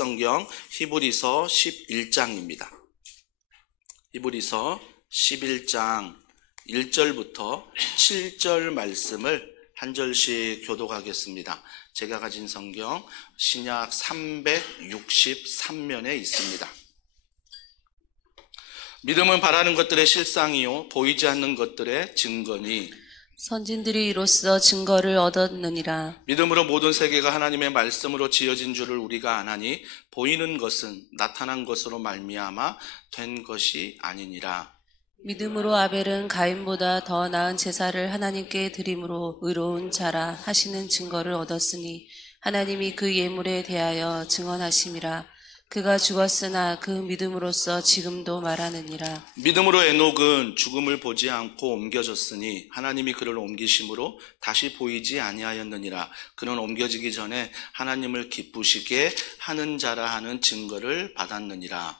성경 히브리서 11장입니다. 히브리서 11장 1절부터 7절 말씀을 한 절씩 교독하겠습니다. 제가 가진 성경 신약 363면에 있습니다. 믿음은 바라는 것들의 실상이요 보이지 않는 것들의 증거니 선진들이 이로써 증거를 얻었느니라. 믿음으로 모든 세계가 하나님의 말씀으로 지어진 줄을 우리가 아나니 보이는 것은 나타난 것으로 말미암아 된 것이 아니니라. 믿음으로 아벨은 가인보다 더 나은 제사를 하나님께 드림으로 의로운 자라 하시는 증거를 얻었으니 하나님이 그 예물에 대하여 증언하심이라. 그가 죽었으나 그 믿음으로써 지금도 말하느니라. 믿음으로 에녹은 죽음을 보지 않고 옮겨졌으니 하나님이 그를 옮기심으로 다시 보이지 아니하였느니라. 그는 옮겨지기 전에 하나님을 기쁘시게 하는 자라 하는 증거를 받았느니라.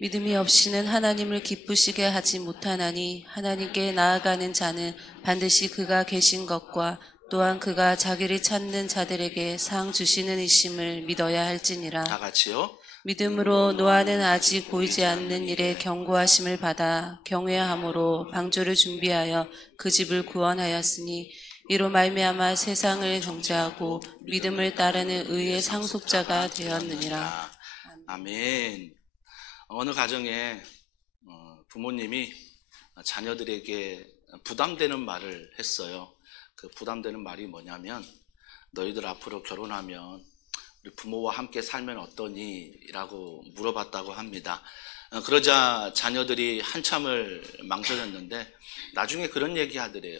믿음이 없이는 하나님을 기쁘시게 하지 못하나니 하나님께 나아가는 자는 반드시 그가 계신 것과 또한 그가 자기를 찾는 자들에게 상 주시는 이심을 믿어야 할지니라. 다 같이요. 믿음으로 노아는 아직 보이지 않는 일에 경고하심을 받아 경외함으로 방주를 준비하여 그 집을 구원하였으니 이로 말미암아 세상을 정죄하고 믿음을 따르는 의의 상속자가 되었느니라. 아멘. 어느 가정에 부모님이 자녀들에게 부담되는 말을 했어요. 그 부담되는 말이 뭐냐면 너희들 앞으로 결혼하면 우리 부모와 함께 살면 어떠니? 라고 물어봤다고 합니다. 그러자 자녀들이 한참을 망설였는데 나중에 그런 얘기 하더래요.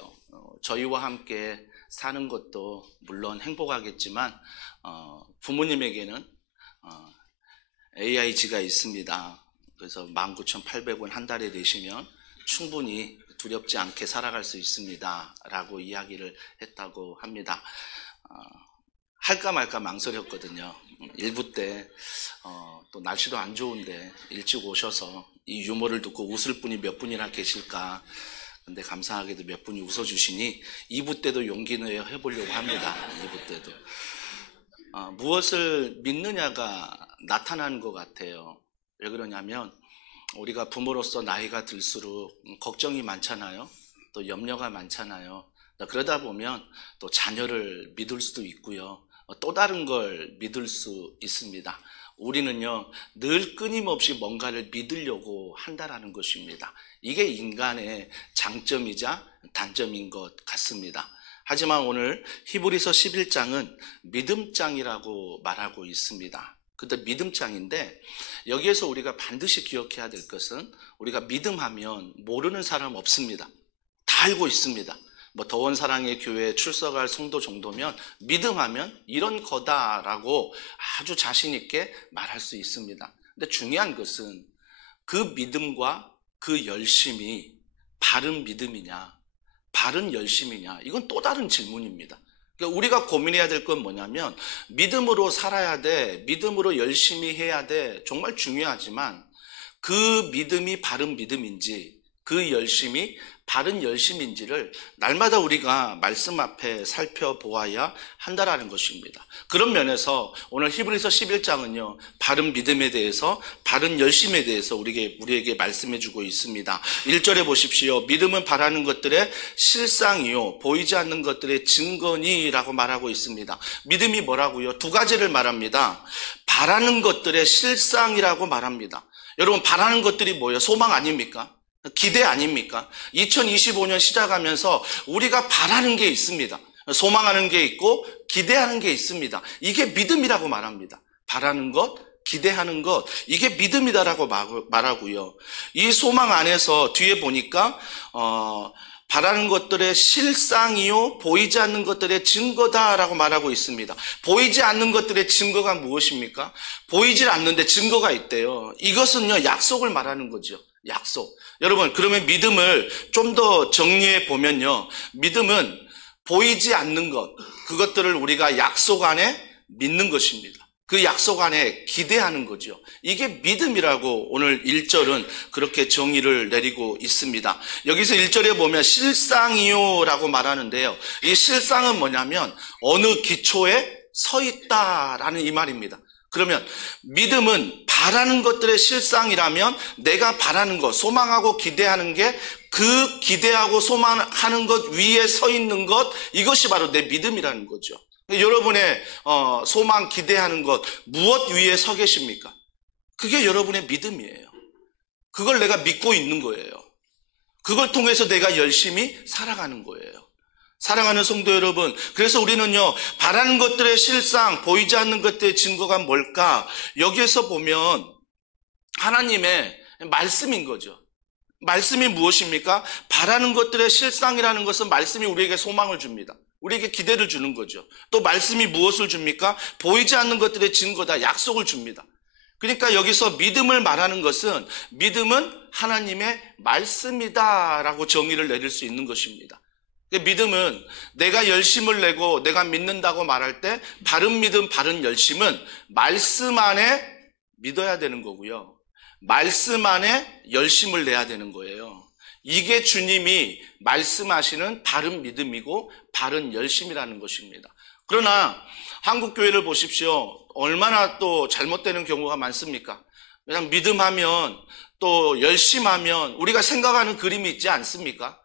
저희와 함께 사는 것도 물론 행복하겠지만 부모님에게는 AIG가 있습니다. 그래서 19,800원 한 달에 내시면 충분히 두렵지 않게 살아갈 수 있습니다. 라고 이야기를 했다고 합니다. 할까 말까 망설였거든요. 일부 때 또 날씨도 안 좋은데 일찍 오셔서 이 유머를 듣고 웃을 분이 몇 분이나 계실까. 근데 감사하게도 몇 분이 웃어주시니 2부 때도 용기 내어 해보려고 합니다. 2부 때도. 무엇을 믿느냐가 나타나는 것 같아요. 왜 그러냐면 우리가 부모로서 나이가 들수록 걱정이 많잖아요. 또 염려가 많잖아요. 그러다 보면 또 자녀를 믿을 수도 있고요. 또 다른 걸 믿을 수 있습니다. 우리는요, 늘 끊임없이 뭔가를 믿으려고 한다라는 것입니다. 이게 인간의 장점이자 단점인 것 같습니다. 하지만 오늘 히브리서 11장은 믿음장이라고 말하고 있습니다. 근데 믿음장인데 여기에서 우리가 반드시 기억해야 될 것은 우리가 믿음하면 모르는 사람 없습니다. 다 알고 있습니다. 더원 사랑의 교회에 출석할 성도 정도면 믿음하면 이런 거다라고 아주 자신 있게 말할 수 있습니다. 근데 중요한 것은 그 믿음과 그 열심이 바른 믿음이냐, 바른 열심이냐, 이건 또 다른 질문입니다. 그러니까 우리가 고민해야 될 건 뭐냐면 믿음으로 살아야 돼, 믿음으로 열심히 해야 돼, 정말 중요하지만 그 믿음이 바른 믿음인지 그 열심이 바른 열심인지를 날마다 우리가 말씀 앞에 살펴보아야 한다라는 것입니다. 그런 면에서 오늘 히브리서 11장은요, 바른 믿음에 대해서, 바른 열심에 대해서 우리에게 말씀해 주고 있습니다. 1절에 보십시오. 믿음은 바라는 것들의 실상이요 보이지 않는 것들의 증거니라고 말하고 있습니다. 믿음이 뭐라고요? 두 가지를 말합니다. 바라는 것들의 실상이라고 말합니다. 여러분, 바라는 것들이 뭐예요? 소망 아닙니까? 기대 아닙니까? 2025년 시작하면서 우리가 바라는 게 있습니다. 소망하는 게 있고 기대하는 게 있습니다. 이게 믿음이라고 말합니다. 바라는 것, 기대하는 것, 이게 믿음이다라고 말하고요. 이 소망 안에서 뒤에 보니까 바라는 것들의 실상이요 보이지 않는 것들의 증거다라고 말하고 있습니다. 보이지 않는 것들의 증거가 무엇입니까? 보이질 않는데 증거가 있대요. 이것은요, 약속을 말하는 거죠. 약속. 여러분, 그러면 믿음을 좀 더 정리해 보면요, 믿음은 보이지 않는 것, 그것들을 우리가 약속 안에 믿는 것입니다. 그 약속 안에 기대하는 거죠. 이게 믿음이라고 오늘 1절은 그렇게 정의를 내리고 있습니다. 여기서 1절에 보면 실상이요 라고 말하는데요, 이 실상은 뭐냐면 어느 기초에 서 있다라는 이 말입니다. 그러면 믿음은 바라는 것들의 실상이라면 내가 바라는 것, 소망하고 기대하는 게 그 기대하고 소망하는 것 위에 서 있는 것, 이것이 바로 내 믿음이라는 거죠. 여러분의 소망, 기대하는 것 무엇 위에 서 계십니까? 그게 여러분의 믿음이에요. 그걸 내가 믿고 있는 거예요. 그걸 통해서 내가 열심히 살아가는 거예요. 사랑하는 성도 여러분, 그래서 우리는요, 바라는 것들의 실상, 보이지 않는 것들의 증거가 뭘까? 여기에서 보면 하나님의 말씀인 거죠. 말씀이 무엇입니까? 바라는 것들의 실상이라는 것은 말씀이 우리에게 소망을 줍니다. 우리에게 기대를 주는 거죠. 또 말씀이 무엇을 줍니까? 보이지 않는 것들의 증거다, 약속을 줍니다. 그러니까 여기서 믿음을 말하는 것은 믿음은 하나님의 말씀이다라고 정의를 내릴 수 있는 것입니다. 믿음은 내가 열심을 내고 내가 믿는다고 말할 때 바른 믿음, 바른 열심은 말씀 안에 믿어야 되는 거고요. 말씀 안에 열심을 내야 되는 거예요. 이게 주님이 말씀하시는 바른 믿음이고 바른 열심이라는 것입니다. 그러나 한국 교회를 보십시오. 얼마나 또 잘못되는 경우가 많습니까? 그냥 믿음하면 또 열심하면 우리가 생각하는 그림이 있지 않습니까?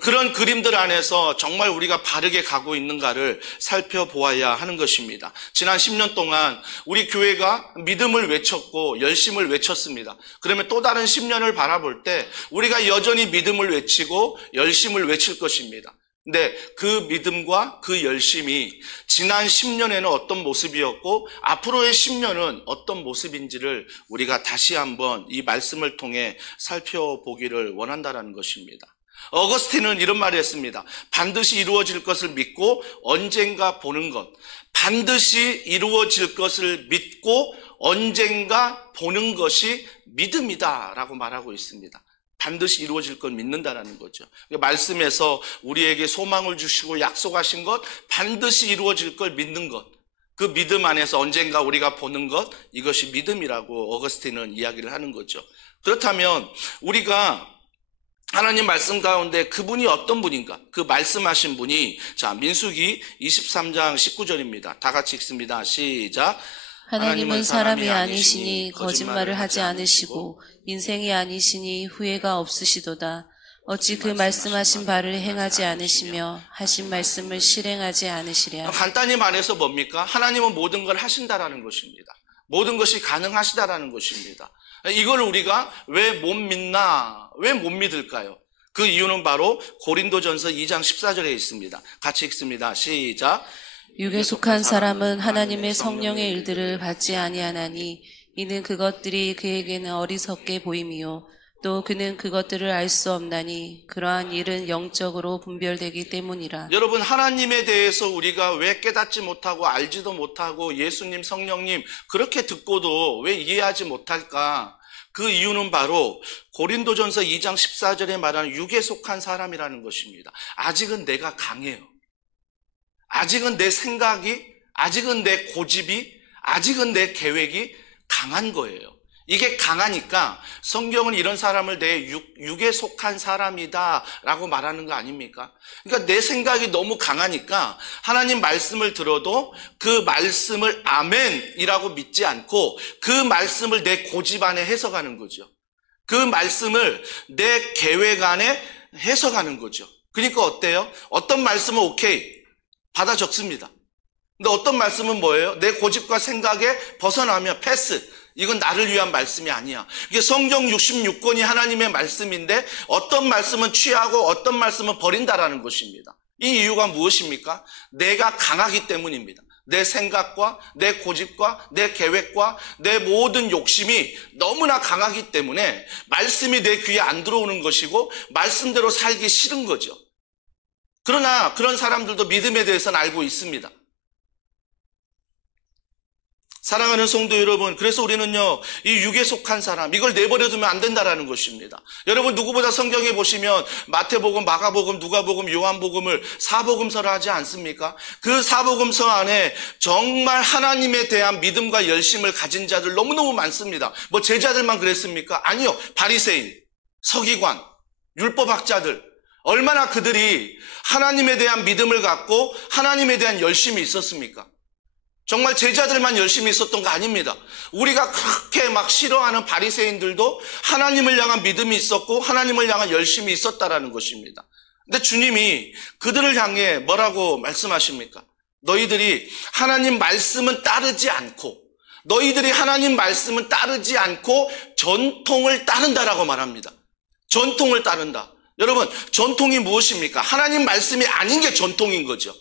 그런 그림들 안에서 정말 우리가 바르게 가고 있는가를 살펴보아야 하는 것입니다. 지난 10년 동안 우리 교회가 믿음을 외쳤고 열심을 외쳤습니다. 그러면 또 다른 10년을 바라볼 때 우리가 여전히 믿음을 외치고 열심을 외칠 것입니다. 근데 그 믿음과 그 열심이 지난 10년에는 어떤 모습이었고 앞으로의 10년은 어떤 모습인지를 우리가 다시 한번 이 말씀을 통해 살펴보기를 원한다는 것입니다. 어거스틴은 이런 말을 했습니다. 반드시 이루어질 것을 믿고 언젠가 보는 것. 반드시 이루어질 것을 믿고 언젠가 보는 것이 믿음이다라고 말하고 있습니다. 반드시 이루어질 걸 믿는다라는 거죠. 말씀에서 우리에게 소망을 주시고 약속하신 것, 반드시 이루어질 걸 믿는 것. 그 믿음 안에서 언젠가 우리가 보는 것, 이것이 믿음이라고 어거스틴은 이야기를 하는 거죠. 그렇다면 우리가 하나님 말씀 가운데 그분이 어떤 분인가? 그 말씀하신 분이 민수기 23장 19절입니다. 다 같이 읽습니다. 시작. 하나님은 사람이 아니시니 거짓말을 하지 않으시고 인생이 아니시니 후회가 없으시도다. 어찌 그 말씀하신 바를 행하지 않으시며 하신 말씀을 실행하지 않으시랴. 간단히 말해서 뭡니까? 하나님은 모든 걸 하신다라는 것입니다. 모든 것이 가능하시다라는 것입니다. 이걸 우리가 왜 못 믿나? 왜 못 믿을까요? 그 이유는 바로 고린도전서 2장 14절에 있습니다. 같이 읽습니다. 시작. 육에 속한 사람은 하나님의 성령의 일들을 받지 아니하나니 이는 그것들이 그에게는 어리석게 보임이요 또 그는 그것들을 알 수 없나니 그러한 일은 영적으로 분별되기 때문이라. 여러분, 하나님에 대해서 우리가 왜 깨닫지 못하고 알지도 못하고 예수님, 성령님 그렇게 듣고도 왜 이해하지 못할까? 그 이유는 바로 고린도전서 2장 14절에 말하는 육에 속한 사람이라는 것입니다. 아직은 내가 강해요. 아직은 내 생각이, 아직은 내 고집이, 아직은 내 계획이 강한 거예요. 이게 강하니까 성경은 이런 사람을 내 육에 속한 사람이다 라고 말하는 거 아닙니까? 그러니까 내 생각이 너무 강하니까 하나님 말씀을 들어도 그 말씀을 아멘이라고 믿지 않고 그 말씀을 내 고집 안에 해석하는 거죠. 그 말씀을 내 계획 안에 해석하는 거죠. 그러니까 어때요? 어떤 말씀은 오케이, 받아 적습니다. 근데 어떤 말씀은 뭐예요? 내 고집과 생각에 벗어나면 패스. 이건 나를 위한 말씀이 아니야. 이게 성경 66권이 하나님의 말씀인데 어떤 말씀은 취하고 어떤 말씀은 버린다라는 것입니다. 이 이유가 무엇입니까? 내가 강하기 때문입니다. 내 생각과 내 고집과 내 계획과 내 모든 욕심이 너무나 강하기 때문에 말씀이 내 귀에 안 들어오는 것이고 말씀대로 살기 싫은 거죠. 그러나 그런 사람들도 믿음에 대해서는 알고 있습니다. 사랑하는 성도 여러분, 그래서 우리는요, 이 육에 속한 사람, 이걸 내버려두면 안 된다라는 것입니다. 여러분, 누구보다 성경에 보시면 마태복음, 마가복음, 누가복음, 요한복음을 사복음서라 하지 않습니까? 그 사복음서 안에 정말 하나님에 대한 믿음과 열심을 가진 자들 너무너무 많습니다. 뭐 제자들만 그랬습니까? 아니요. 바리새인, 서기관, 율법학자들, 얼마나 그들이 하나님에 대한 믿음을 갖고 하나님에 대한 열심이 있었습니까? 정말 제자들만 열심히 있었던 거 아닙니다. 우리가 그렇게 막 싫어하는 바리새인들도 하나님을 향한 믿음이 있었고 하나님을 향한 열심이 있었다라는 것입니다. 근데 주님이 그들을 향해 뭐라고 말씀하십니까? 너희들이 하나님 말씀은 따르지 않고 전통을 따른다라고 말합니다. 전통을 따른다. 여러분, 전통이 무엇입니까? 하나님 말씀이 아닌 게 전통인 거죠.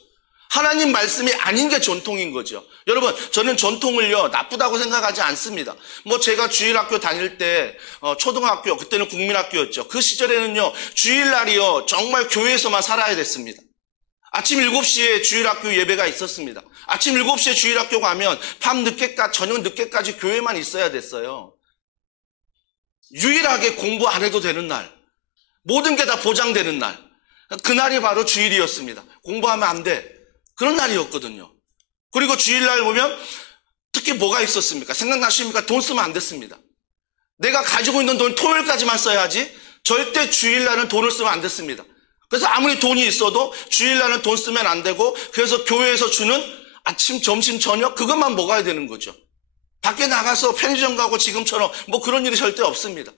하나님 말씀이 아닌 게 전통인 거죠. 여러분, 저는 전통을요 나쁘다고 생각하지 않습니다. 제가 주일학교 다닐 때 초등학교, 그때는 국민학교였죠. 그 시절에는요 주일날이요 정말 교회에서만 살아야 됐습니다. 아침 7시에 주일학교 예배가 있었습니다. 아침 7시에 주일학교 가면 밤 늦게까지, 저녁 늦게까지 교회만 있어야 됐어요. 유일하게 공부 안 해도 되는 날, 모든 게 다 보장되는 날, 그날이 바로 주일이었습니다. 공부하면 안 돼, 그런 날이었거든요. 그리고 주일날 보면 특히 뭐가 있었습니까? 생각나십니까? 돈 쓰면 안 됐습니다. 내가 가지고 있는 돈 토요일까지만 써야지 절대 주일날은 돈을 쓰면 안 됐습니다. 그래서 아무리 돈이 있어도 주일날은 돈 쓰면 안 되고, 그래서 교회에서 주는 아침, 점심, 저녁 그것만 먹어야 되는 거죠. 밖에 나가서 편의점 가고 지금처럼 그런 일이 절대 없습니다.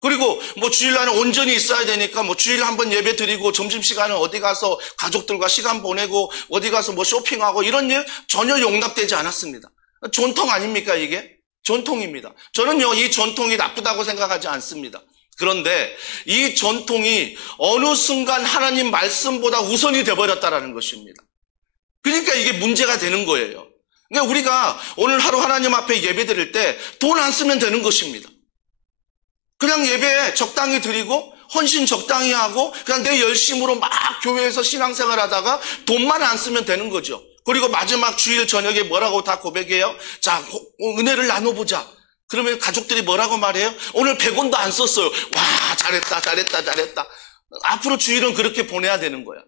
그리고 주일날은 온전히 있어야 되니까 주일 한번 예배 드리고 점심시간은 어디 가서 가족들과 시간 보내고 어디 가서 쇼핑하고 이런 일 전혀 용납되지 않았습니다. 전통 아닙니까 이게? 전통입니다. 저는요 이 전통이 나쁘다고 생각하지 않습니다. 그런데 이 전통이 어느 순간 하나님 말씀보다 우선이 되어버렸다는 것입니다. 그러니까 이게 문제가 되는 거예요. 그러니까 우리가 오늘 하루 하나님 앞에 예배 드릴 때 돈 안 쓰면 되는 것입니다. 그냥 예배 적당히 드리고 헌신 적당히 하고 그냥 내 열심으로 막 교회에서 신앙생활 하다가 돈만 안 쓰면 되는 거죠. 그리고 마지막 주일 저녁에 뭐라고 다 고백해요? 자, 은혜를 나눠보자. 그러면 가족들이 뭐라고 말해요? 오늘 100원도 안 썼어요. 와, 잘했다. 앞으로 주일은 그렇게 보내야 되는 거야.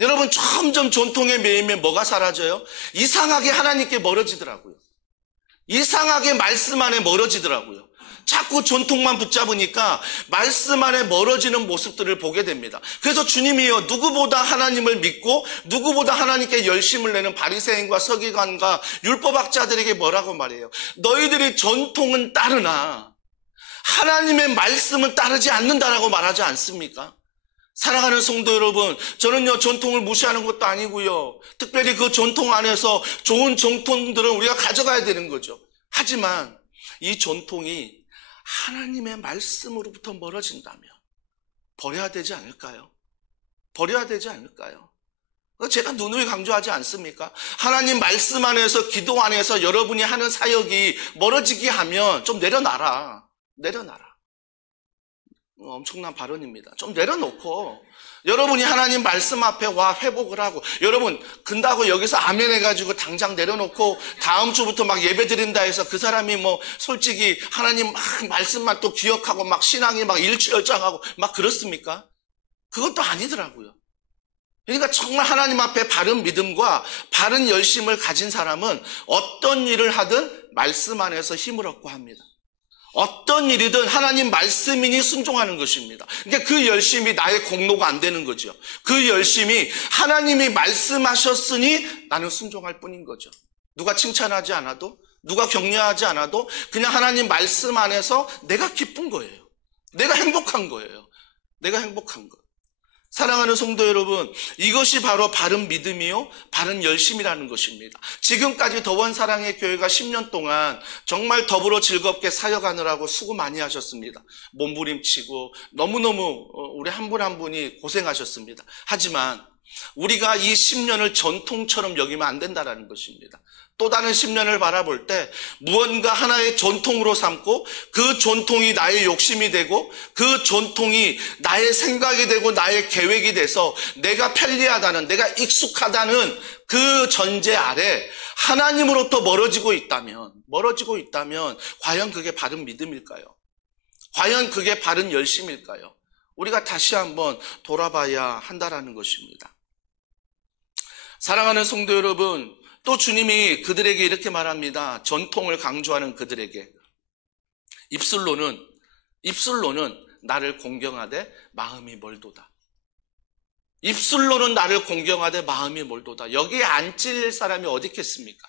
여러분, 점점 전통에 매이면 뭐가 사라져요? 이상하게 하나님께 멀어지더라고요. 이상하게 말씀 안에 멀어지더라고요. 자꾸 전통만 붙잡으니까 말씀 안에 멀어지는 모습들을 보게 됩니다. 그래서 주님이요 누구보다 하나님을 믿고 누구보다 하나님께 열심을 내는 바리새인과 서기관과 율법학자들에게 뭐라고 말해요? 너희들이 전통은 따르나 하나님의 말씀은 따르지 않는다라고 말하지 않습니까? 사랑하는 성도 여러분, 저는요 전통을 무시하는 것도 아니고요, 특별히 그 전통 안에서 좋은 전통들은 우리가 가져가야 되는 거죠. 하지만 이 전통이 하나님의 말씀으로부터 멀어진다면 버려야 되지 않을까요? 버려야 되지 않을까요? 제가 누누이 강조하지 않습니까? 하나님 말씀 안에서, 기도 안에서 여러분이 하는 사역이 멀어지게 하면 좀 내려놔라. 엄청난 발언입니다. 좀 내려놓고 여러분이 하나님 말씀 앞에 와 회복을 하고, 여러분 근다고 여기서 아멘 해가지고 당장 내려놓고 다음 주부터 막 예배 드린다 해서 그 사람이 솔직히 하나님 말씀만 또 기억하고 막 신앙이 막 일취월장하고 막 그렇습니까? 그것도 아니더라고요. 그러니까 정말 하나님 앞에 바른 믿음과 바른 열심을 가진 사람은 어떤 일을 하든 말씀 안에서 힘을 얻고 합니다. 어떤 일이든 하나님 말씀이니 순종하는 것입니다. 그러니까 그 열심이 나의 공로가 안 되는 거죠. 그 열심이 하나님이 말씀하셨으니 나는 순종할 뿐인 거죠. 누가 칭찬하지 않아도, 누가 격려하지 않아도 그냥 하나님 말씀 안에서 내가 기쁜 거예요. 내가 행복한 거예요. 사랑하는 성도 여러분, 이것이 바로 바른 믿음이요 바른 열심이라는 것입니다. 지금까지 더원 사랑의 교회가 10년 동안 정말 더불어 즐겁게 사역하느라고 수고 많이 하셨습니다. 몸부림치고 너무너무 우리 한 분 한 분이 고생하셨습니다. 하지만 우리가 이 10년을 전통처럼 여기면 안 된다는 것입니다. 또 다른 10년을 바라볼 때 무언가 하나의 전통으로 삼고 그 전통이 나의 욕심이 되고 그 전통이 나의 생각이 되고 나의 계획이 돼서 내가 편리하다는, 내가 익숙하다는 그 전제 아래 하나님으로부터 멀어지고 있다면 과연 그게 바른 믿음일까요? 과연 그게 바른 열심일까요? 우리가 다시 한번 돌아봐야 한다라는 것입니다. 사랑하는 성도 여러분, 또 주님이 그들에게 이렇게 말합니다. 전통을 강조하는 그들에게 입술로는 나를 공경하되 마음이 멀도다. 입술로는 나를 공경하되 마음이 멀도다. 여기에 안 찔릴 사람이 어디 있겠습니까?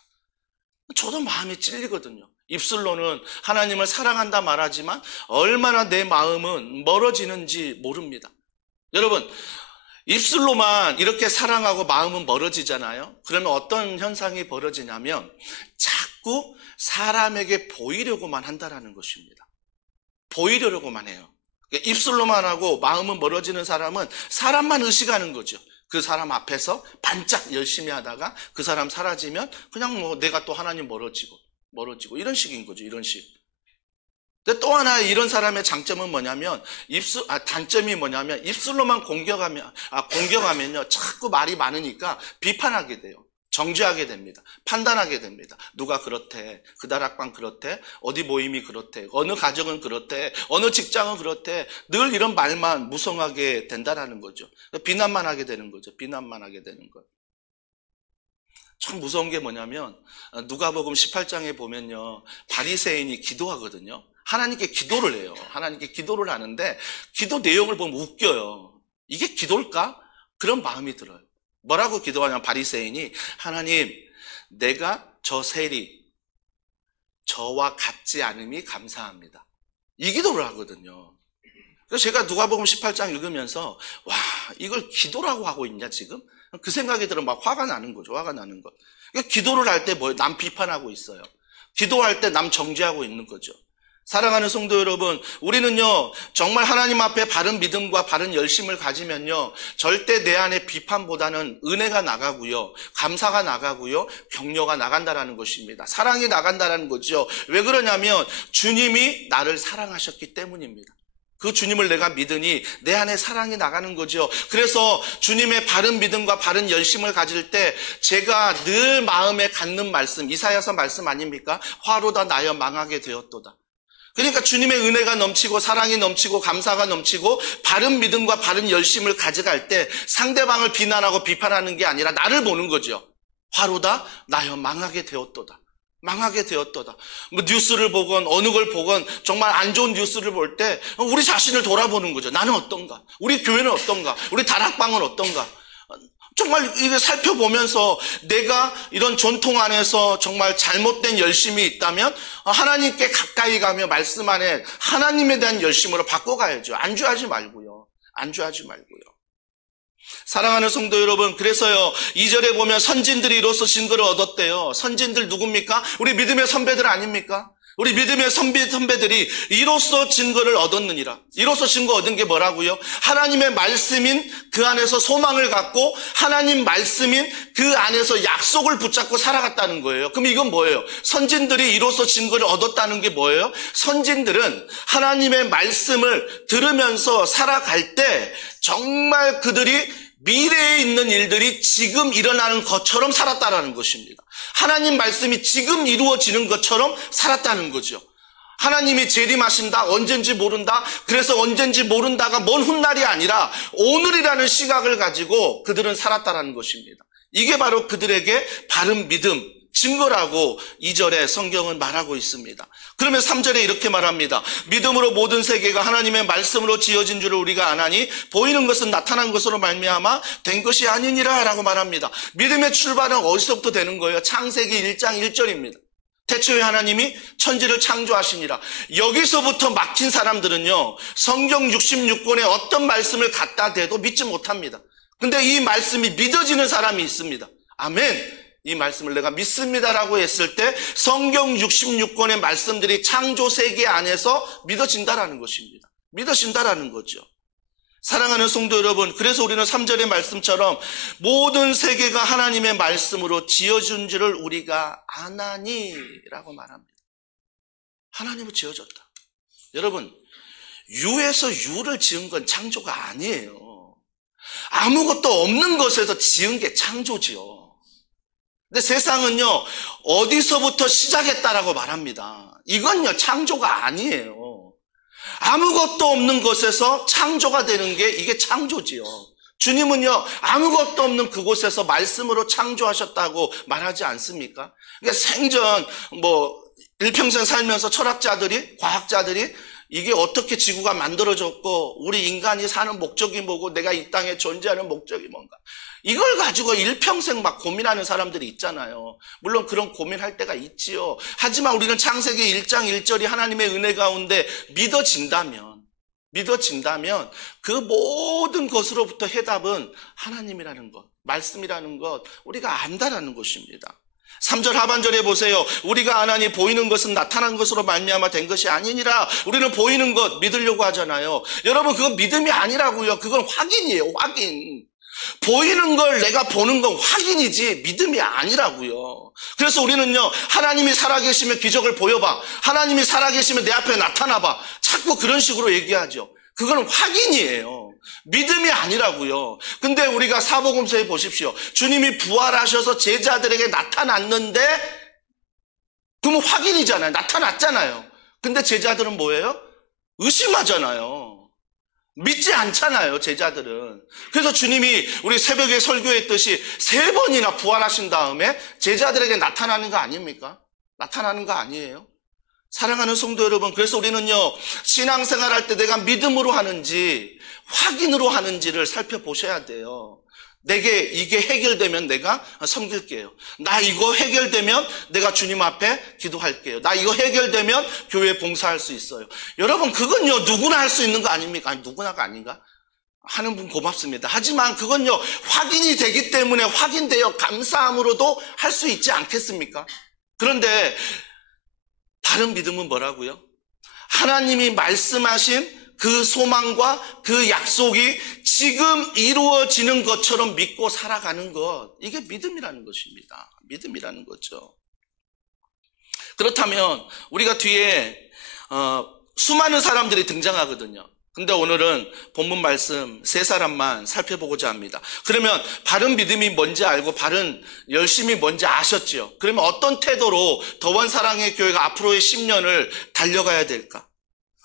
저도 마음이 찔리거든요. 입술로는 하나님을 사랑한다 말하지만 얼마나 내 마음은 멀어지는지 모릅니다. 여러분, 입술로만 이렇게 사랑하고 마음은 멀어지잖아요. 그러면 어떤 현상이 벌어지냐면 자꾸 사람에게 보이려고만 한다는 것입니다. 보이려고만 해요. 입술로만 하고 마음은 멀어지는 사람은 사람만 의식하는 거죠. 그 사람 앞에서 반짝 열심히 하다가 그 사람 사라지면 그냥 내가 또 하나님 멀어지고 이런 식인 거죠. 이런 식. 근데 또 하나 이런 사람의 장점은 뭐냐면 단점이 뭐냐면 입술로만 공경하면요 자꾸 말이 많으니까 비판하게 돼요. 정죄하게 됩니다. 판단하게 됩니다. 누가 그렇대, 그 다락방 그렇대, 어디 모임이 그렇대, 어느 가정은 그렇대, 어느 직장은 그렇대. 늘 이런 말만 무성하게 된다라는 거죠. 비난만 하게 되는 거죠. 비난만 하게 되는 거예요. 참 무서운 게 뭐냐면 누가복음 18장에 보면요 바리새인이 기도하거든요. 하나님께 기도를 해요. 하나님께 기도를 하는데 기도 내용을 보면 웃겨요. 이게 기도일까? 그런 마음이 들어요. 뭐라고 기도하냐면 바리새인이 하나님 내가 저 세리 저와 같지 않음이 감사합니다. 이 기도를 하거든요. 그래서 제가 누가복음 18장 읽으면서 와 이걸 기도라고 하고 있냐 지금? 그 생각이 들어 막 화가 나는 거죠. 화가 나는 거. 그러니까 기도를 할 때 뭐예요? 남 비판하고 있어요. 기도할 때 남 정죄하고 있는 거죠. 사랑하는 성도 여러분, 우리는요 정말 하나님 앞에 바른 믿음과 바른 열심을 가지면요 절대 내 안에 비판보다는 은혜가 나가고요, 감사가 나가고요, 격려가 나간다라는 것입니다. 사랑이 나간다라는 거죠. 왜 그러냐면 주님이 나를 사랑하셨기 때문입니다. 그 주님을 내가 믿으니 내 안에 사랑이 나가는 거죠. 그래서 주님의 바른 믿음과 바른 열심을 가질 때 제가 늘 마음에 갖는 말씀, 이사야서 말씀 아닙니까? 화로다 나여 망하게 되었도다. 그러니까 주님의 은혜가 넘치고 사랑이 넘치고 감사가 넘치고 바른 믿음과 바른 열심을 가져갈 때 상대방을 비난하고 비판하는 게 아니라 나를 보는 거죠. 화로다 나여 망하게 되었도다. 망하게 되었도다. 뭐 뉴스를 보건 어느 걸 보건 정말 안 좋은 뉴스를 볼 때 우리 자신을 돌아보는 거죠. 나는 어떤가? 우리 교회는 어떤가? 우리 다락방은 어떤가? 정말 이거 살펴보면서 내가 이런 전통 안에서 정말 잘못된 열심이 있다면 하나님께 가까이 가며 말씀 안에 하나님에 대한 열심으로 바꿔가야죠. 안주하지 말고요. 안주하지 말고요. 사랑하는 성도 여러분, 그래서요 2절에 보면 선진들이 이로써 증거를 얻었대요. 선진들 누굽니까? 우리 믿음의 선배들 아닙니까? 우리 믿음의 선배들이 이로써 증거를 얻었느니라. 이로써 증거 얻은 게 뭐라고요? 하나님의 말씀인 그 안에서 소망을 갖고 하나님 말씀인 그 안에서 약속을 붙잡고 살아갔다는 거예요. 그럼 이건 뭐예요? 선진들이 이로써 증거를 얻었다는 게 뭐예요? 선진들은 하나님의 말씀을 들으면서 살아갈 때 정말 그들이 미래에 있는 일들이 지금 일어나는 것처럼 살았다는 것입니다. 하나님 말씀이 지금 이루어지는 것처럼 살았다는 거죠. 하나님이 재림하신다, 언젠지 모른다. 그래서 언젠지 모른다가 먼 훗날이 아니라 오늘이라는 시각을 가지고 그들은 살았다는 것입니다. 이게 바로 그들에게 바른 믿음, 증거라고 2절에 성경은 말하고 있습니다. 그러면 3절에 이렇게 말합니다. 믿음으로 모든 세계가 하나님의 말씀으로 지어진 줄을 우리가 아나니 보이는 것은 나타난 것으로 말미암아 된 것이 아니니라 라고 말합니다. 믿음의 출발은 어디서부터 되는 거예요? 창세기 1장 1절입니다. 태초에 하나님이 천지를 창조하시니라. 여기서부터 막힌 사람들은요 성경 66권에 어떤 말씀을 갖다 대도 믿지 못합니다. 근데 이 말씀이 믿어지는 사람이 있습니다. 아멘. 이 말씀을 내가 믿습니다라고 했을 때 성경 66권의 말씀들이 창조 세계 안에서 믿어진다라는 것입니다. 믿어진다라는 거죠. 사랑하는 성도 여러분, 그래서 우리는 3절의 말씀처럼 모든 세계가 하나님의 말씀으로 지어준 줄을 우리가 아나니라고 말합니다. 하나님은 지어줬다. 여러분, 유에서 유를 지은 건 창조가 아니에요. 아무것도 없는 것에서 지은 게 창조지요. 근데 세상은요 어디서부터 시작했다라고 말합니다. 이건요 창조가 아니에요. 아무것도 없는 것에서 창조가 되는 게 이게 창조지요. 주님은요 아무것도 없는 그곳에서 말씀으로 창조하셨다고 말하지 않습니까? 그러니까 생전 일평생 살면서 철학자들이, 과학자들이 이게 어떻게 지구가 만들어졌고 우리 인간이 사는 목적이 뭐고 내가 이 땅에 존재하는 목적이 뭔가, 이걸 가지고 일평생 막 고민하는 사람들이 있잖아요. 물론 그런 고민할 때가 있지요. 하지만 우리는 창세기 1장 1절이 하나님의 은혜 가운데 믿어진다면 그 모든 것으로부터 해답은 하나님이라는 것, 말씀이라는 것 우리가 안다라는 것입니다. 3절 하반절에 보세요. 우리가 아나니 보이는 것은 나타난 것으로 말미암아 된 것이 아니니라. 우리는 보이는 것 믿으려고 하잖아요. 여러분, 그건 믿음이 아니라고요. 그건 확인이에요. 확인. 보이는 걸 내가 보는 건 확인이지 믿음이 아니라고요. 그래서 우리는요, 하나님이 살아계시면 기적을 보여봐, 하나님이 살아계시면 내 앞에 나타나봐, 자꾸 그런 식으로 얘기하죠. 그건 확인이에요. 믿음이 아니라고요. 근데 우리가 사복음서에 보십시오. 주님이 부활하셔서 제자들에게 나타났는데, 그러면 확인이잖아요. 나타났잖아요. 근데 제자들은 뭐예요? 의심하잖아요. 믿지 않잖아요, 제자들은. 그래서 주님이 우리 새벽에 설교했듯이 3번이나 부활하신 다음에 제자들에게 나타나는 거 아닙니까? 나타나는 거 아니에요? 사랑하는 성도 여러분, 그래서 우리는요, 신앙생활 할 때 내가 믿음으로 하는지 확인으로 하는지를 살펴보셔야 돼요. 내게 이게 해결되면 내가 섬길게요. 나 이거 해결되면 내가 주님 앞에 기도할게요. 나 이거 해결되면 교회 봉사할 수 있어요. 여러분, 그건요, 누구나 할 수 있는 거 아닙니까? 아니, 누구나가 아닌가? 하는 분 고맙습니다. 하지만 그건요, 확인이 되기 때문에 확인되어 감사함으로도 할 수 있지 않겠습니까? 그런데 다른 믿음은 뭐라고요? 하나님이 말씀하신 그 소망과 그 약속이 지금 이루어지는 것처럼 믿고 살아가는 것, 이게 믿음이라는 것입니다. 믿음이라는 거죠. 그렇다면 우리가 뒤에 수많은 사람들이 등장하거든요. 근데 오늘은 본문 말씀 3사람만 살펴보고자 합니다. 그러면 바른 믿음이 뭔지 알고 바른 열심이 뭔지 아셨죠? 그러면 어떤 태도로 더원 사랑의 교회가 앞으로의 10년을 달려가야 될까?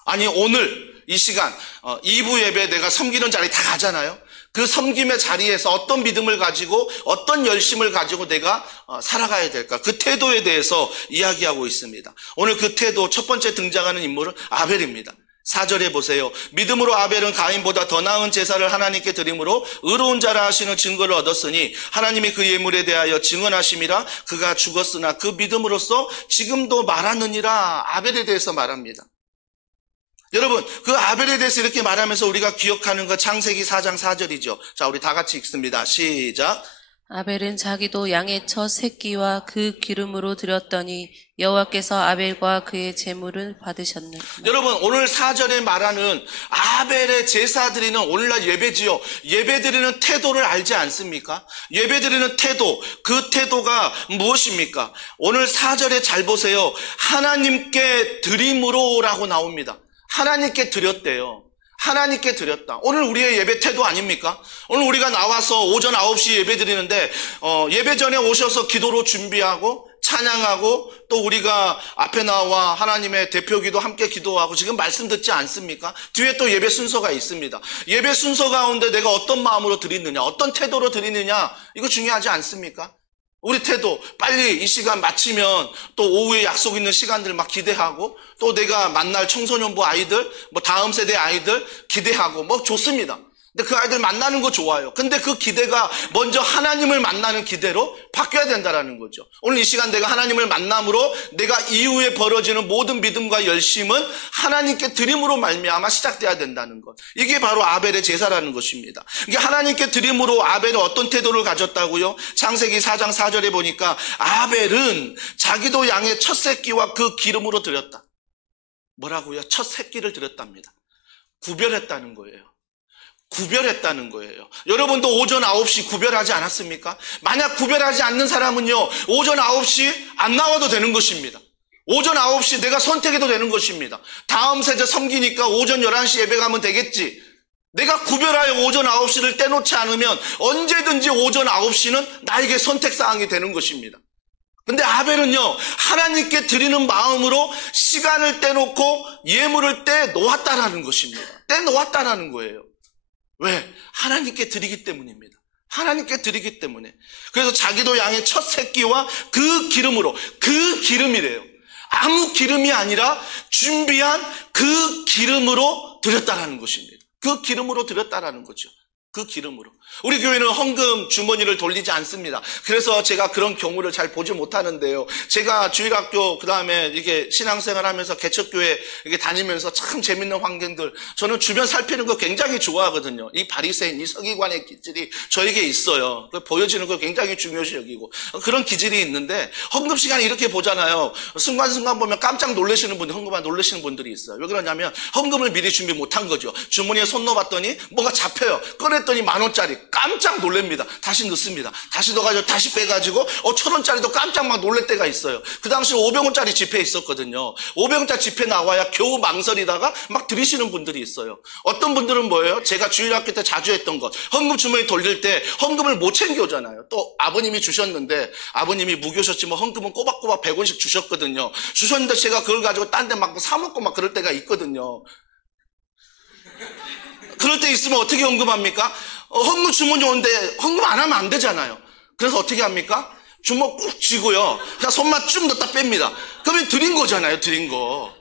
아니, 오늘 이 시간 2부 예배 내가 섬기는 자리 다 가잖아요. 그 섬김의 자리에서 어떤 믿음을 가지고 어떤 열심을 가지고 내가 살아가야 될까? 그 태도에 대해서 이야기하고 있습니다. 오늘 그 태도 첫 번째 등장하는 인물은 아벨입니다. 4절에 보세요. 믿음으로 아벨은 가인보다 더 나은 제사를 하나님께 드림으로 의로운 자라 하시는 증거를 얻었으니 하나님이 그 예물에 대하여 증언하심이라. 그가 죽었으나 그 믿음으로써 지금도 말하느니라. 아벨에 대해서 말합니다. 여러분, 그 아벨에 대해서 이렇게 말하면서 우리가 기억하는 것 창세기 4장 4절이죠. 자, 우리 다 같이 읽습니다. 시작. 아벨은 자기도 양의 첫 새끼와 그 기름으로 드렸더니 여호와께서 아벨과 그의 제물을 받으셨느니라. 여러분, 오늘 4절에 말하는 아벨의 제사 드리는 오늘날 예배지요. 예배 드리는 태도를 알지 않습니까? 예배 드리는 태도, 그 태도가 무엇입니까? 오늘 4절에 잘 보세요. 하나님께 드림으로라고 나옵니다. 하나님께 드렸대요. 하나님께 드렸다. 오늘 우리의 예배 태도 아닙니까? 오늘 우리가 나와서 오전 9시 예배 드리는데 예배 전에 오셔서 기도로 준비하고 찬양하고 또 우리가 앞에 나와 하나님의 대표기도 함께 기도하고 지금 말씀 듣지 않습니까? 뒤에 또 예배 순서가 있습니다. 예배 순서 가운데 내가 어떤 마음으로 드리느냐, 어떤 태도로 드리느냐, 이거 중요하지 않습니까? 우리 태도, 빨리 이 시간 마치면 또 오후에 약속 있는 시간들 막 기대하고 또 내가 만날 청소년부 아이들, 뭐 다음 세대 아이들 기대하고 뭐 좋습니다. 근데 그 아이들 만나는 거 좋아요. 근데 그 기대가 먼저 하나님을 만나는 기대로 바뀌어야 된다는 거죠. 오늘 이 시간 내가 하나님을 만남으로 내가 이후에 벌어지는 모든 믿음과 열심은 하나님께 드림으로 말미암아 시작돼야 된다는 것. 이게 바로 아벨의 제사라는 것입니다. 이게 하나님께 드림으로 아벨은 어떤 태도를 가졌다고요? 창세기 4장 4절에 보니까 아벨은 자기도 양의 첫 새끼와 그 기름으로 드렸다. 뭐라고요? 첫 새끼를 드렸답니다. 구별했다는 거예요. 구별했다는 거예요. 여러분도 오전 9시 구별하지 않았습니까? 만약 구별하지 않는 사람은요, 오전 9시 안 나와도 되는 것입니다. 오전 9시 내가 선택해도 되는 것입니다. 다음 세대 섬기니까 오전 11시 예배 가면 되겠지. 내가 구별하여 오전 9시를 떼놓지 않으면 언제든지 오전 9시는 나에게 선택사항이 되는 것입니다. 근데 아벨은요, 하나님께 드리는 마음으로 시간을 떼놓고 예물을 떼놓았다라는 것입니다. 떼놓았다라는 거예요. 왜? 하나님께 드리기 때문입니다. 하나님께 드리기 때문에. 그래서 자기도 양의 첫 새끼와 그 기름으로, 그 기름이래요. 아무 기름이 아니라 준비한 그 기름으로 드렸다라는 것입니다. 그 기름으로 드렸다라는 거죠. 그 기름으로. 우리 교회는 헌금 주머니를 돌리지 않습니다. 그래서 제가 그런 경우를 잘 보지 못하는데요. 제가 주일학교 그다음에 이게 신앙생활하면서 개척교회 이렇게 다니면서 참 재밌는 환경들, 저는 주변 살피는 거 굉장히 좋아하거든요. 이 바리새인, 이 서기관의 기질이 저에게 있어요. 보여지는 거 굉장히 중요시 여기고 그런 기질이 있는데, 헌금 시간에 이렇게 보잖아요. 순간순간 보면 깜짝 놀라시는 분들, 헌금만 놀라시는 분들이 있어요. 왜 그러냐면 헌금을 미리 준비 못한 거죠. 주머니에 손 넣어봤더니 뭐가 잡혀요. 꺼냈더니 10,000원짜리. 깜짝 놀랍니다. 다시 넣습니다. 다시 넣어가지고 다시 빼가지고 1,000원짜리도 깜짝 막 놀랄 때가 있어요. 그 당시 500원짜리 지폐 있었거든요. 500원짜리 지폐 나와야 겨우 망설이다가 막 들이시는 분들이 있어요. 어떤 분들은 뭐예요? 제가 주일학교 때 자주 했던 것, 헌금 주머니 돌릴 때 헌금을 못 챙겨오잖아요. 또 아버님이 주셨는데, 아버님이 무교셨지만 헌금은 꼬박꼬박 100원씩 주셨거든요. 주셨는데 제가 그걸 가지고 딴 데 막 사먹고 막 그럴 때가 있거든요. 그럴 때 있으면 어떻게 헌금합니까? 헌금 주머니 오는데 헌금 안 하면 안 되잖아요. 그래서 어떻게 합니까? 주먹 꾹 쥐고요. 그냥 손만 쭉 넣다 뺍니다. 그러면 드린 거잖아요, 드린 거.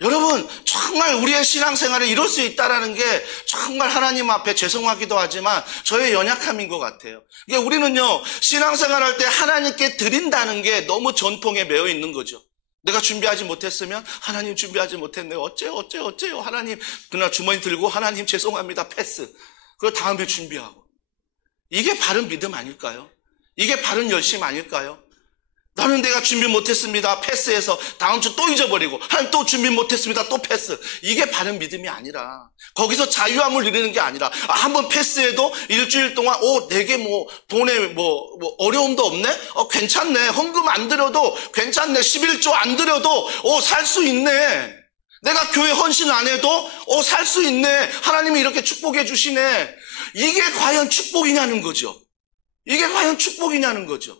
여러분, 정말 우리의 신앙생활에 이럴 수 있다는 게 정말 하나님 앞에 죄송하기도 하지만 저의 연약함인 것 같아요. 이게 우리는요, 신앙생활할 때 하나님께 드린다는 게 너무 전통에 매여 있는 거죠. 내가 준비하지 못했으면 하나님 준비하지 못했네요. 어째요 하나님. 그러나 주머니 들고 하나님 죄송합니다. 패스. 그리고 다음에 준비하고. 이게 바른 믿음 아닐까요? 이게 바른 열심 아닐까요? 나는 내가 준비 못했습니다. 패스해서 다음 주 또 잊어버리고, 하나님 또 준비 못했습니다. 또 패스. 이게 바른 믿음이 아니라, 거기서 자유함을 누리는 게 아니라, 한번 패스해도 일주일 동안 내게 돈에 어려움도 없네? 괜찮네. 헌금 안 드려도 괜찮네. 11조 안 드려도 살 수 있네. 내가 교회 헌신 안 해도 살 수 있네. 하나님이 이렇게 축복해 주시네. 이게 과연 축복이냐는 거죠. 이게 과연 축복이냐는 거죠.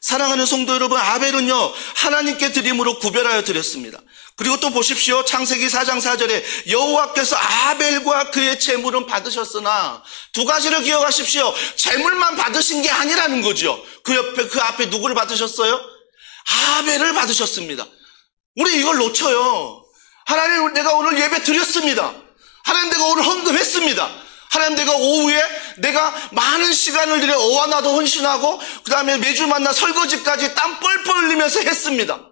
사랑하는 성도 여러분, 아벨은요, 하나님께 드림으로 구별하여 드렸습니다. 그리고 또 보십시오. 창세기 4장 4절에 여호와께서 아벨과 그의 제물은 받으셨으나, 두 가지를 기억하십시오. 제물만 받으신 게 아니라는 거죠. 그 앞에 누구를 받으셨어요? 아벨을 받으셨습니다. 우리 이걸 놓쳐요. 하나님, 내가 오늘 예배 드렸습니다. 하나님, 내가 오늘 헌금했습니다. 하나님, 내가 오후에 내가 많은 시간을 들여 어와 나도 헌신하고 그 다음에 매주 만나 설거지까지 땀 뻘뻘 흘리면서 했습니다.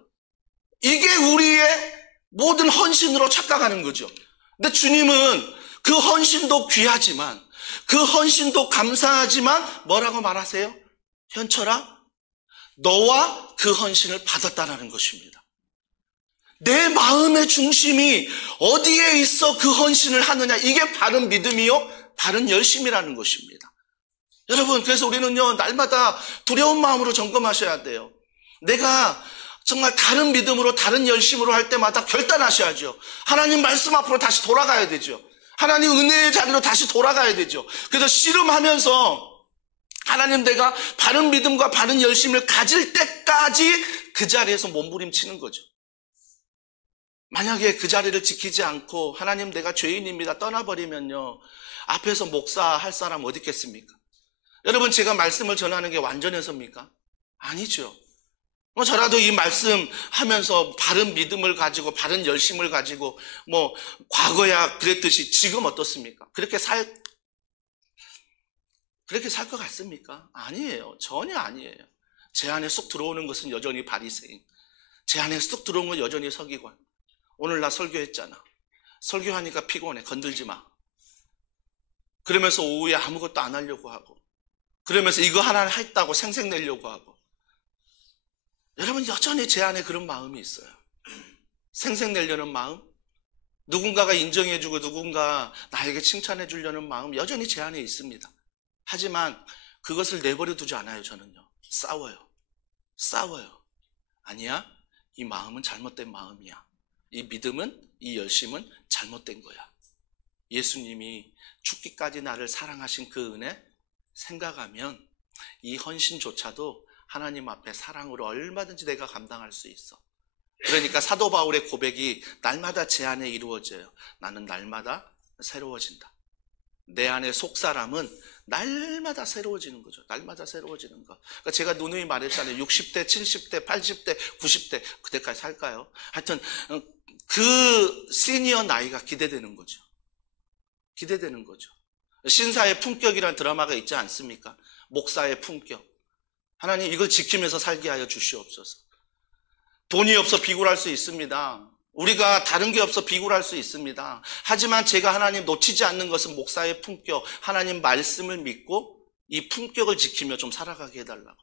이게 우리의 모든 헌신으로 착각하는 거죠. 근데 주님은 그 헌신도 귀하지만, 그 헌신도 감사하지만 뭐라고 말하세요? 현철아, 너와 그 헌신을 받았다라는 것입니다. 내 마음의 중심이 어디에 있어 그 헌신을 하느냐, 이게 바른 믿음이요, 바른 열심이라는 것입니다. 여러분, 그래서 우리는요, 날마다 두려운 마음으로 점검하셔야 돼요. 내가 정말 다른 믿음으로, 다른 열심으로 할 때마다 결단하셔야죠. 하나님 말씀 앞으로 다시 돌아가야 되죠. 하나님 은혜의 자리로 다시 돌아가야 되죠. 그래서 씨름하면서 하나님, 내가 바른 믿음과 바른 열심을 가질 때까지 그 자리에서 몸부림치는 거죠. 만약에 그 자리를 지키지 않고 하나님, 내가 죄인입니다, 떠나버리면요, 앞에서 목사할 사람 어디 있겠습니까? 여러분, 제가 말씀을 전하는 게 완전해서입니까? 아니죠. 저라도 이 말씀 하면서 바른 믿음을 가지고, 바른 열심을 가지고, 과거야 그랬듯이 지금 어떻습니까? 그렇게 살 것 같습니까? 아니에요. 전혀 아니에요. 제 안에 쏙 들어오는 것은 여전히 바리새인. 제 안에 쏙 들어온 건 여전히 서기관. 오늘 나 설교했잖아. 설교하니까 피곤해. 건들지 마. 그러면서 오후에 아무것도 안 하려고 하고, 그러면서 이거 하나 했다고 생색내려고 하고. 여러분, 여전히 제 안에 그런 마음이 있어요. 생색내려는 마음, 누군가가 인정해주고 누군가 나에게 칭찬해주려는 마음, 여전히 제 안에 있습니다. 하지만 그것을 내버려 두지 않아요. 저는요, 싸워요. 아니야, 이 마음은 잘못된 마음이야. 이 믿음은, 이 열심은 잘못된 거야. 예수님이 죽기까지 나를 사랑하신 그 은혜 생각하면 이 헌신조차도 하나님 앞에 사랑으로 얼마든지 내가 감당할 수 있어. 그러니까 사도 바울의 고백이 날마다 제 안에 이루어져요. 나는 날마다 새로워진다. 내 안에 속사람은 날마다 새로워지는 거죠. 날마다 새로워지는 거. 그러니까 제가 누누이 말했잖아요. 60대, 70대, 80대, 90대 그때까지 살까요? 하여튼 그 시니어 나이가 기대되는 거죠. 기대되는 거죠. 신사의 품격이라는 드라마가 있지 않습니까? 목사의 품격. 하나님 이걸 지키면서 살게 하여 주시옵소서. 돈이 없어 비굴할 수 있습니다. 우리가 다른 게 없어 비굴할 수 있습니다. 하지만 제가 하나님 놓치지 않는 것은 목사의 품격, 하나님 말씀을 믿고 이 품격을 지키며 좀 살아가게 해달라고.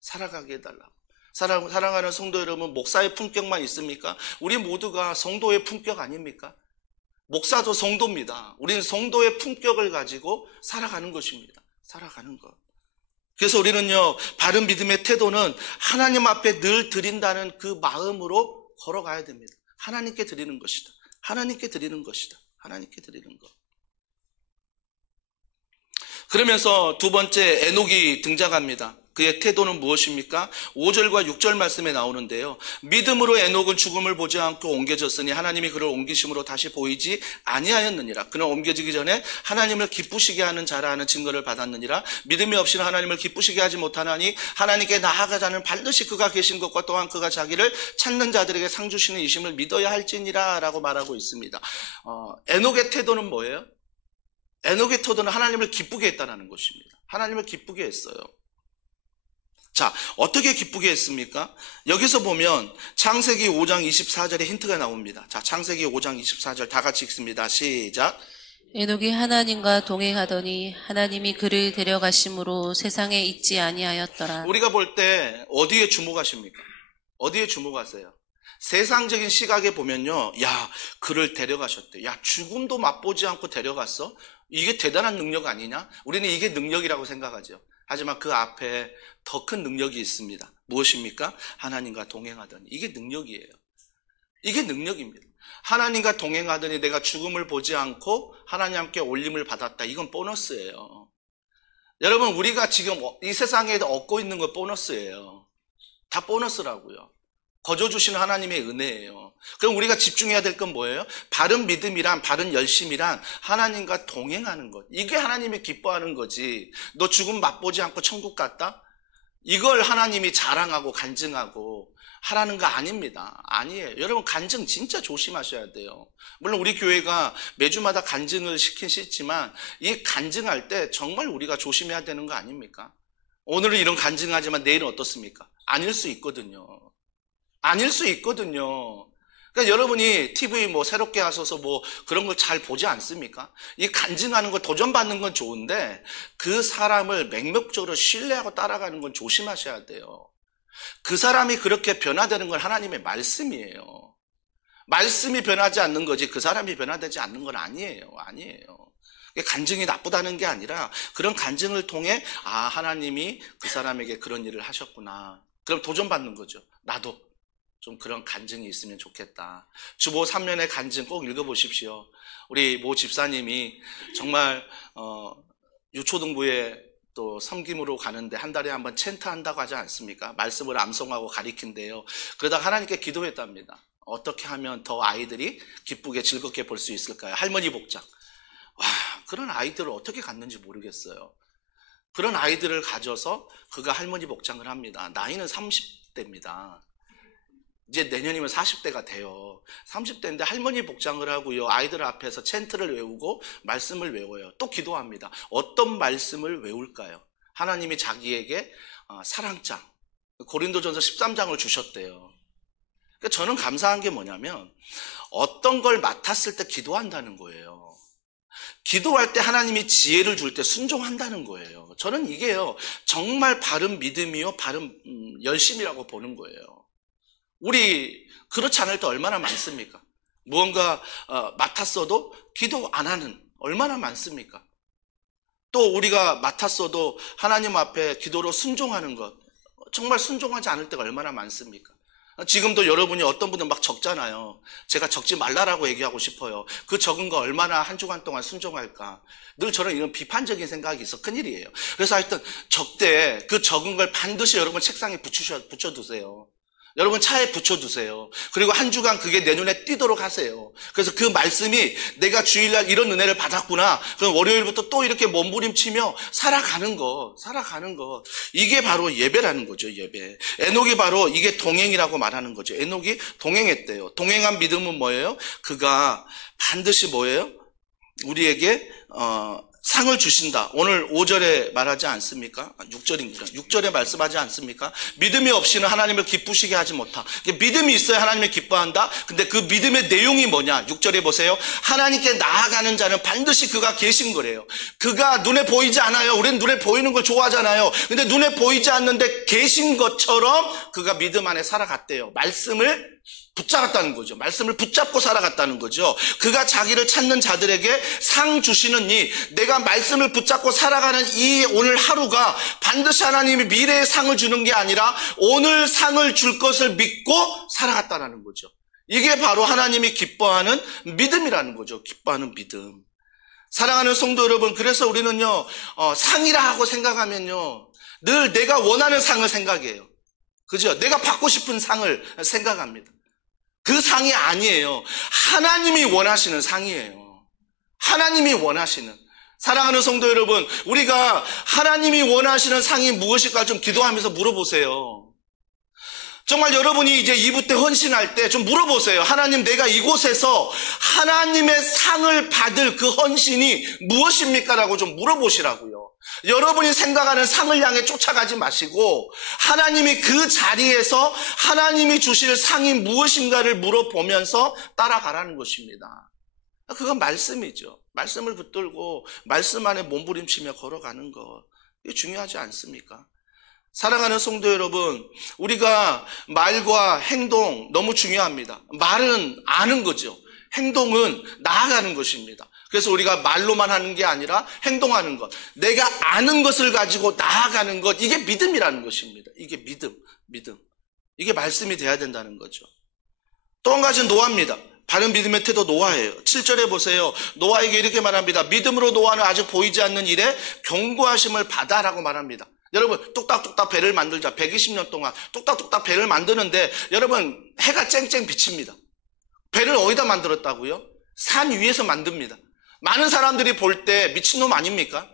살아가게 해달라고. 사랑하는 성도 여러분, 목사의 품격만 있습니까? 우리 모두가 성도의 품격 아닙니까? 목사도 성도입니다. 우리는 성도의 품격을 가지고 살아가는 것입니다. 살아가는 것. 그래서 우리는요, 바른 믿음의 태도는 하나님 앞에 늘 드린다는 그 마음으로 걸어가야 됩니다. 하나님께 드리는 것이다. 하나님께 드리는 것이다. 하나님께 드리는 것. 그러면서 두 번째 에녹이 등장합니다. 그의 태도는 무엇입니까? 5절과 6절 말씀에 나오는데요. 믿음으로 에녹은 죽음을 보지 않고 옮겨졌으니 하나님이 그를 옮기심으로 다시 보이지 아니하였느니라. 그는 옮겨지기 전에 하나님을 기쁘시게 하는 자라는 증거를 받았느니라. 믿음이 없이는 하나님을 기쁘시게 하지 못하나니 하나님께 나아가자는 반드시 그가 계신 것과 또한 그가 자기를 찾는 자들에게 상 주시는 이심을 믿어야 할지니라 라고 말하고 있습니다. 에녹의 태도는 뭐예요? 에녹의 태도는 하나님을 기쁘게 했다는 것입니다. 하나님을 기쁘게 했어요. 자, 어떻게 기쁘게 했습니까? 여기서 보면 창세기 5장 24절에 힌트가 나옵니다. 자, 창세기 5장 24절 다 같이 읽습니다. 시작. 에녹이 하나님과 동행하더니 하나님이 그를 데려가심으로 세상에 있지 아니하였더라. 우리가 볼 때 어디에 주목하십니까? 어디에 주목하세요? 세상적인 시각에 보면요, 야, 그를 데려가셨대. 야, 죽음도 맛보지 않고 데려갔어? 이게 대단한 능력 아니냐? 우리는 이게 능력이라고 생각하죠. 하지만 그 앞에 더 큰 능력이 있습니다. 무엇입니까? 하나님과 동행하더니. 이게 능력이에요. 이게 능력입니다. 하나님과 동행하더니 내가 죽음을 보지 않고 하나님 함께 올림을 받았다. 이건 보너스예요. 여러분, 우리가 지금 이 세상에 얻고 있는 건 보너스예요. 다 보너스라고요. 거저주시는 하나님의 은혜예요. 그럼 우리가 집중해야 될 건 뭐예요? 바른 믿음이란, 바른 열심이란 하나님과 동행하는 것. 이게 하나님이 기뻐하는 거지. 너 죽음 맛보지 않고 천국 갔다? 이걸 하나님이 자랑하고 간증하고 하라는 거 아닙니다. 아니에요. 여러분, 간증 진짜 조심하셔야 돼요. 물론 우리 교회가 매주마다 간증을 시키지만 이 간증할 때 정말 우리가 조심해야 되는 거 아닙니까? 오늘은 이런 간증하지만 내일은 어떻습니까? 아닐 수 있거든요. 아닐 수 있거든요. 그러니까 여러분이 TV 새롭게 하셔서 그런 걸 잘 보지 않습니까? 이 간증하는 거 도전받는 건 좋은데 그 사람을 맹목적으로 신뢰하고 따라가는 건 조심하셔야 돼요. 그 사람이 그렇게 변화되는 건 하나님의 말씀이에요. 말씀이 변하지 않는 거지 그 사람이 변화되지 않는 건 아니에요. 아니에요. 간증이 나쁘다는 게 아니라 그런 간증을 통해 하나님이 그 사람에게 그런 일을 하셨구나. 그럼 도전받는 거죠. 나도 좀 그런 간증이 있으면 좋겠다. 주보 3년의 간증 꼭 읽어보십시오. 우리 모 집사님이 정말 유초등부에 또 섬김으로 가는데 한 달에 한 번 챈트 한다고 하지 않습니까? 말씀을 암송하고 가리킨대요. 그러다가 하나님께 기도했답니다. 어떻게 하면 더 아이들이 기쁘게 즐겁게 볼 수 있을까요? 할머니 복장. 와, 그런 아이들을 어떻게 갖는지 모르겠어요. 그런 아이들을 가져서 그가 할머니 복장을 합니다. 나이는 30대입니다. 이제 내년이면 40대가 돼요. 30대인데 할머니 복장을 하고요. 아이들 앞에서 챈트를 외우고 말씀을 외워요. 또 기도합니다. 어떤 말씀을 외울까요? 하나님이 자기에게 사랑장, 고린도전서 13장을 주셨대요. 그러니까 저는 감사한 게 뭐냐면 어떤 걸 맡았을 때 기도한다는 거예요. 기도할 때 하나님이 지혜를 줄 때 순종한다는 거예요. 저는 이게요, 정말 바른 믿음이요, 바른 열심이라고 보는 거예요. 우리 그렇지 않을 때 얼마나 많습니까? 무언가 맡았어도 기도 안 하는 얼마나 많습니까? 또 우리가 맡았어도 하나님 앞에 기도로 순종하는 것 정말 순종하지 않을 때가 얼마나 많습니까? 지금도 여러분이 어떤 분은 막 적잖아요. 제가 적지 말라라고 얘기하고 싶어요. 그 적은 거 얼마나 한 주간 동안 순종할까? 늘 저는 이런 비판적인 생각이 있어 큰일이에요. 그래서 하여튼 적대 그 적은 걸 반드시 여러분 책상에 붙여두세요. 여러분 차에 붙여두세요. 그리고 한 주간 그게 내 눈에 띄도록 하세요. 그래서 그 말씀이 내가 주일날 이런 은혜를 받았구나. 그럼 월요일부터 또 이렇게 몸부림치며 살아가는 것. 이게 바로 예배라는 거죠, 예배. 에녹이 바로 이게 동행이라고 말하는 거죠. 에녹이 동행했대요. 동행한 믿음은 뭐예요? 그가 반드시 뭐예요? 우리에게 상을 주신다. 오늘 5절에 말하지 않습니까? 6절인구나. 6절에 말씀하지 않습니까? 믿음이 없이는 하나님을 기쁘시게 하지 못하. 믿음이 있어야 하나님을 기뻐한다. 근데 그 믿음의 내용이 뭐냐? 6절에 보세요. 하나님께 나아가는 자는 반드시 그가 계신 거래요. 그가 눈에 보이지 않아요. 우리는 눈에 보이는 걸 좋아하잖아요. 근데 눈에 보이지 않는데 계신 것처럼 그가 믿음 안에 살아갔대요. 말씀을 붙잡았다는 거죠. 말씀을 붙잡고 살아갔다는 거죠. 그가 자기를 찾는 자들에게 상 주시는 이, 내가 말씀을 붙잡고 살아가는 이 오늘 하루가 반드시 하나님이 미래의 상을 주는 게 아니라 오늘 상을 줄 것을 믿고 살아갔다는 거죠. 이게 바로 하나님이 기뻐하는 믿음이라는 거죠. 기뻐하는 믿음. 사랑하는 성도 여러분, 그래서 우리는요, 상이라 하고 생각하면요, 늘 내가 원하는 상을 생각해요. 그죠? 내가 받고 싶은 상을 생각합니다. 그 상이 아니에요. 하나님이 원하시는 상이에요. 하나님이 원하시는. 사랑하는 성도 여러분, 우리가 하나님이 원하시는 상이 무엇일까 좀 기도하면서 물어보세요. 정말 여러분이 이제 2부 때 헌신할 때 좀 물어보세요. 하나님, 내가 이곳에서 하나님의 상을 받을 그 헌신이 무엇입니까? 라고 좀 물어보시라고요. 여러분이 생각하는 상을 향해 쫓아가지 마시고 하나님이 그 자리에서 하나님이 주실 상이 무엇인가를 물어보면서 따라가라는 것입니다. 그건 말씀이죠. 말씀을 붙들고 말씀 안에 몸부림치며 걸어가는 것, 이게 중요하지 않습니까? 사랑하는 성도 여러분, 우리가 말과 행동 너무 중요합니다. 말은 아는 거죠. 행동은 나아가는 것입니다. 그래서 우리가 말로만 하는 게 아니라 행동하는 것, 내가 아는 것을 가지고 나아가는 것, 이게 믿음이라는 것입니다. 이게 믿음. 이게 말씀이 돼야 된다는 거죠. 또 한 가지는 노아입니다. 바른 믿음의 태도 노아예요. 7절에 보세요. 노아에게 이렇게 말합니다. 믿음으로 노아는 아직 보이지 않는 일에 경고하심을 받아라고 말합니다. 여러분, 뚝딱뚝딱 배를 만들자. 120년 동안 뚝딱뚝딱 배를 만드는데 여러분, 해가 쨍쨍 비칩니다. 배를 어디다 만들었다고요? 산 위에서 만듭니다. 많은 사람들이 볼 때 미친놈 아닙니까?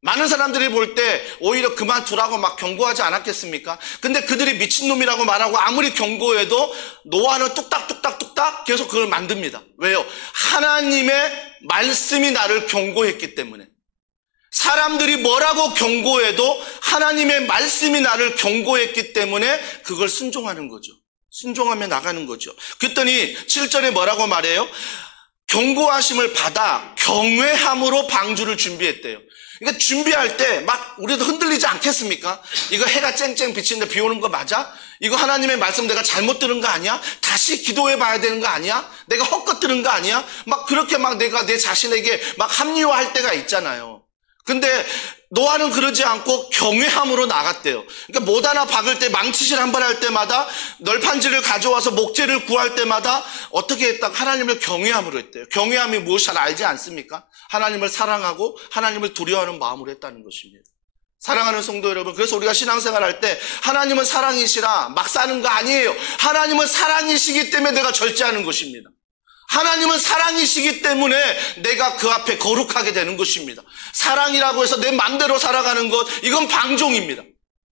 많은 사람들이 볼 때 오히려 그만두라고 막 경고하지 않았겠습니까? 근데 그들이 미친놈이라고 말하고 아무리 경고해도 노아는 뚝딱뚝딱뚝딱 계속 그걸 만듭니다. 왜요? 하나님의 말씀이 나를 경고했기 때문에. 사람들이 뭐라고 경고해도 하나님의 말씀이 나를 경고했기 때문에 그걸 순종하는 거죠. 순종하며 나가는 거죠. 그랬더니 7절에 뭐라고 말해요? 경고하심을 받아 경외함으로 방주를 준비했대요. 그러니까 준비할 때 막 우리도 흔들리지 않겠습니까? 이거 해가 쨍쨍 비치는데 비 오는 거 맞아? 이거 하나님의 말씀 내가 잘못 들은 거 아니야? 다시 기도해 봐야 되는 거 아니야? 내가 헛것 들은 거 아니야? 막 그렇게 막 내가 내 자신에게 막 합리화할 때가 있잖아요. 근데 노아는 그러지 않고 경외함으로 나갔대요. 그러니까 못 하나 박을 때, 망치질 한 번 할 때마다, 널판지를 가져와서 목재를 구할 때마다 어떻게 했다? 하나님을 경외함으로 했대요. 경외함이 무엇이 잘 알지 않습니까? 하나님을 사랑하고 하나님을 두려워하는 마음으로 했다는 것입니다. 사랑하는 성도 여러분, 그래서 우리가 신앙생활 할 때 하나님은 사랑이시라 막 사는 거 아니에요. 하나님은 사랑이시기 때문에 내가 절제하는 것입니다. 하나님은 사랑이시기 때문에 내가 그 앞에 거룩하게 되는 것입니다. 사랑이라고 해서 내 맘대로 살아가는 것, 이건 방종입니다.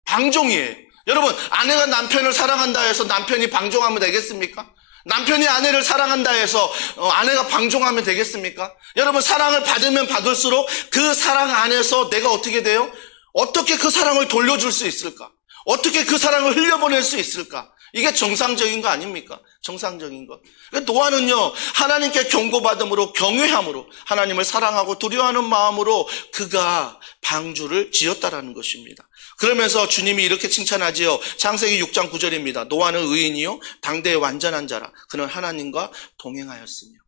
방종이에요. 여러분, 아내가 남편을 사랑한다 해서 남편이 방종하면 되겠습니까? 남편이 아내를 사랑한다 해서 아내가 방종하면 되겠습니까? 여러분, 사랑을 받으면 받을수록 그 사랑 안에서 내가 어떻게 돼요? 어떻게 그 사랑을 돌려줄 수 있을까? 어떻게 그 사랑을 흘려보낼 수 있을까? 이게 정상적인 거 아닙니까? 정상적인 것. 노아는요, 하나님께 경고받음으로 경외함으로 하나님을 사랑하고 두려워하는 마음으로 그가 방주를 지었다라는 것입니다. 그러면서 주님이 이렇게 칭찬하지요. 창세기 6장 9절입니다. 노아는 의인이요 당대의 완전한 자라. 그는 하나님과 동행하였으며.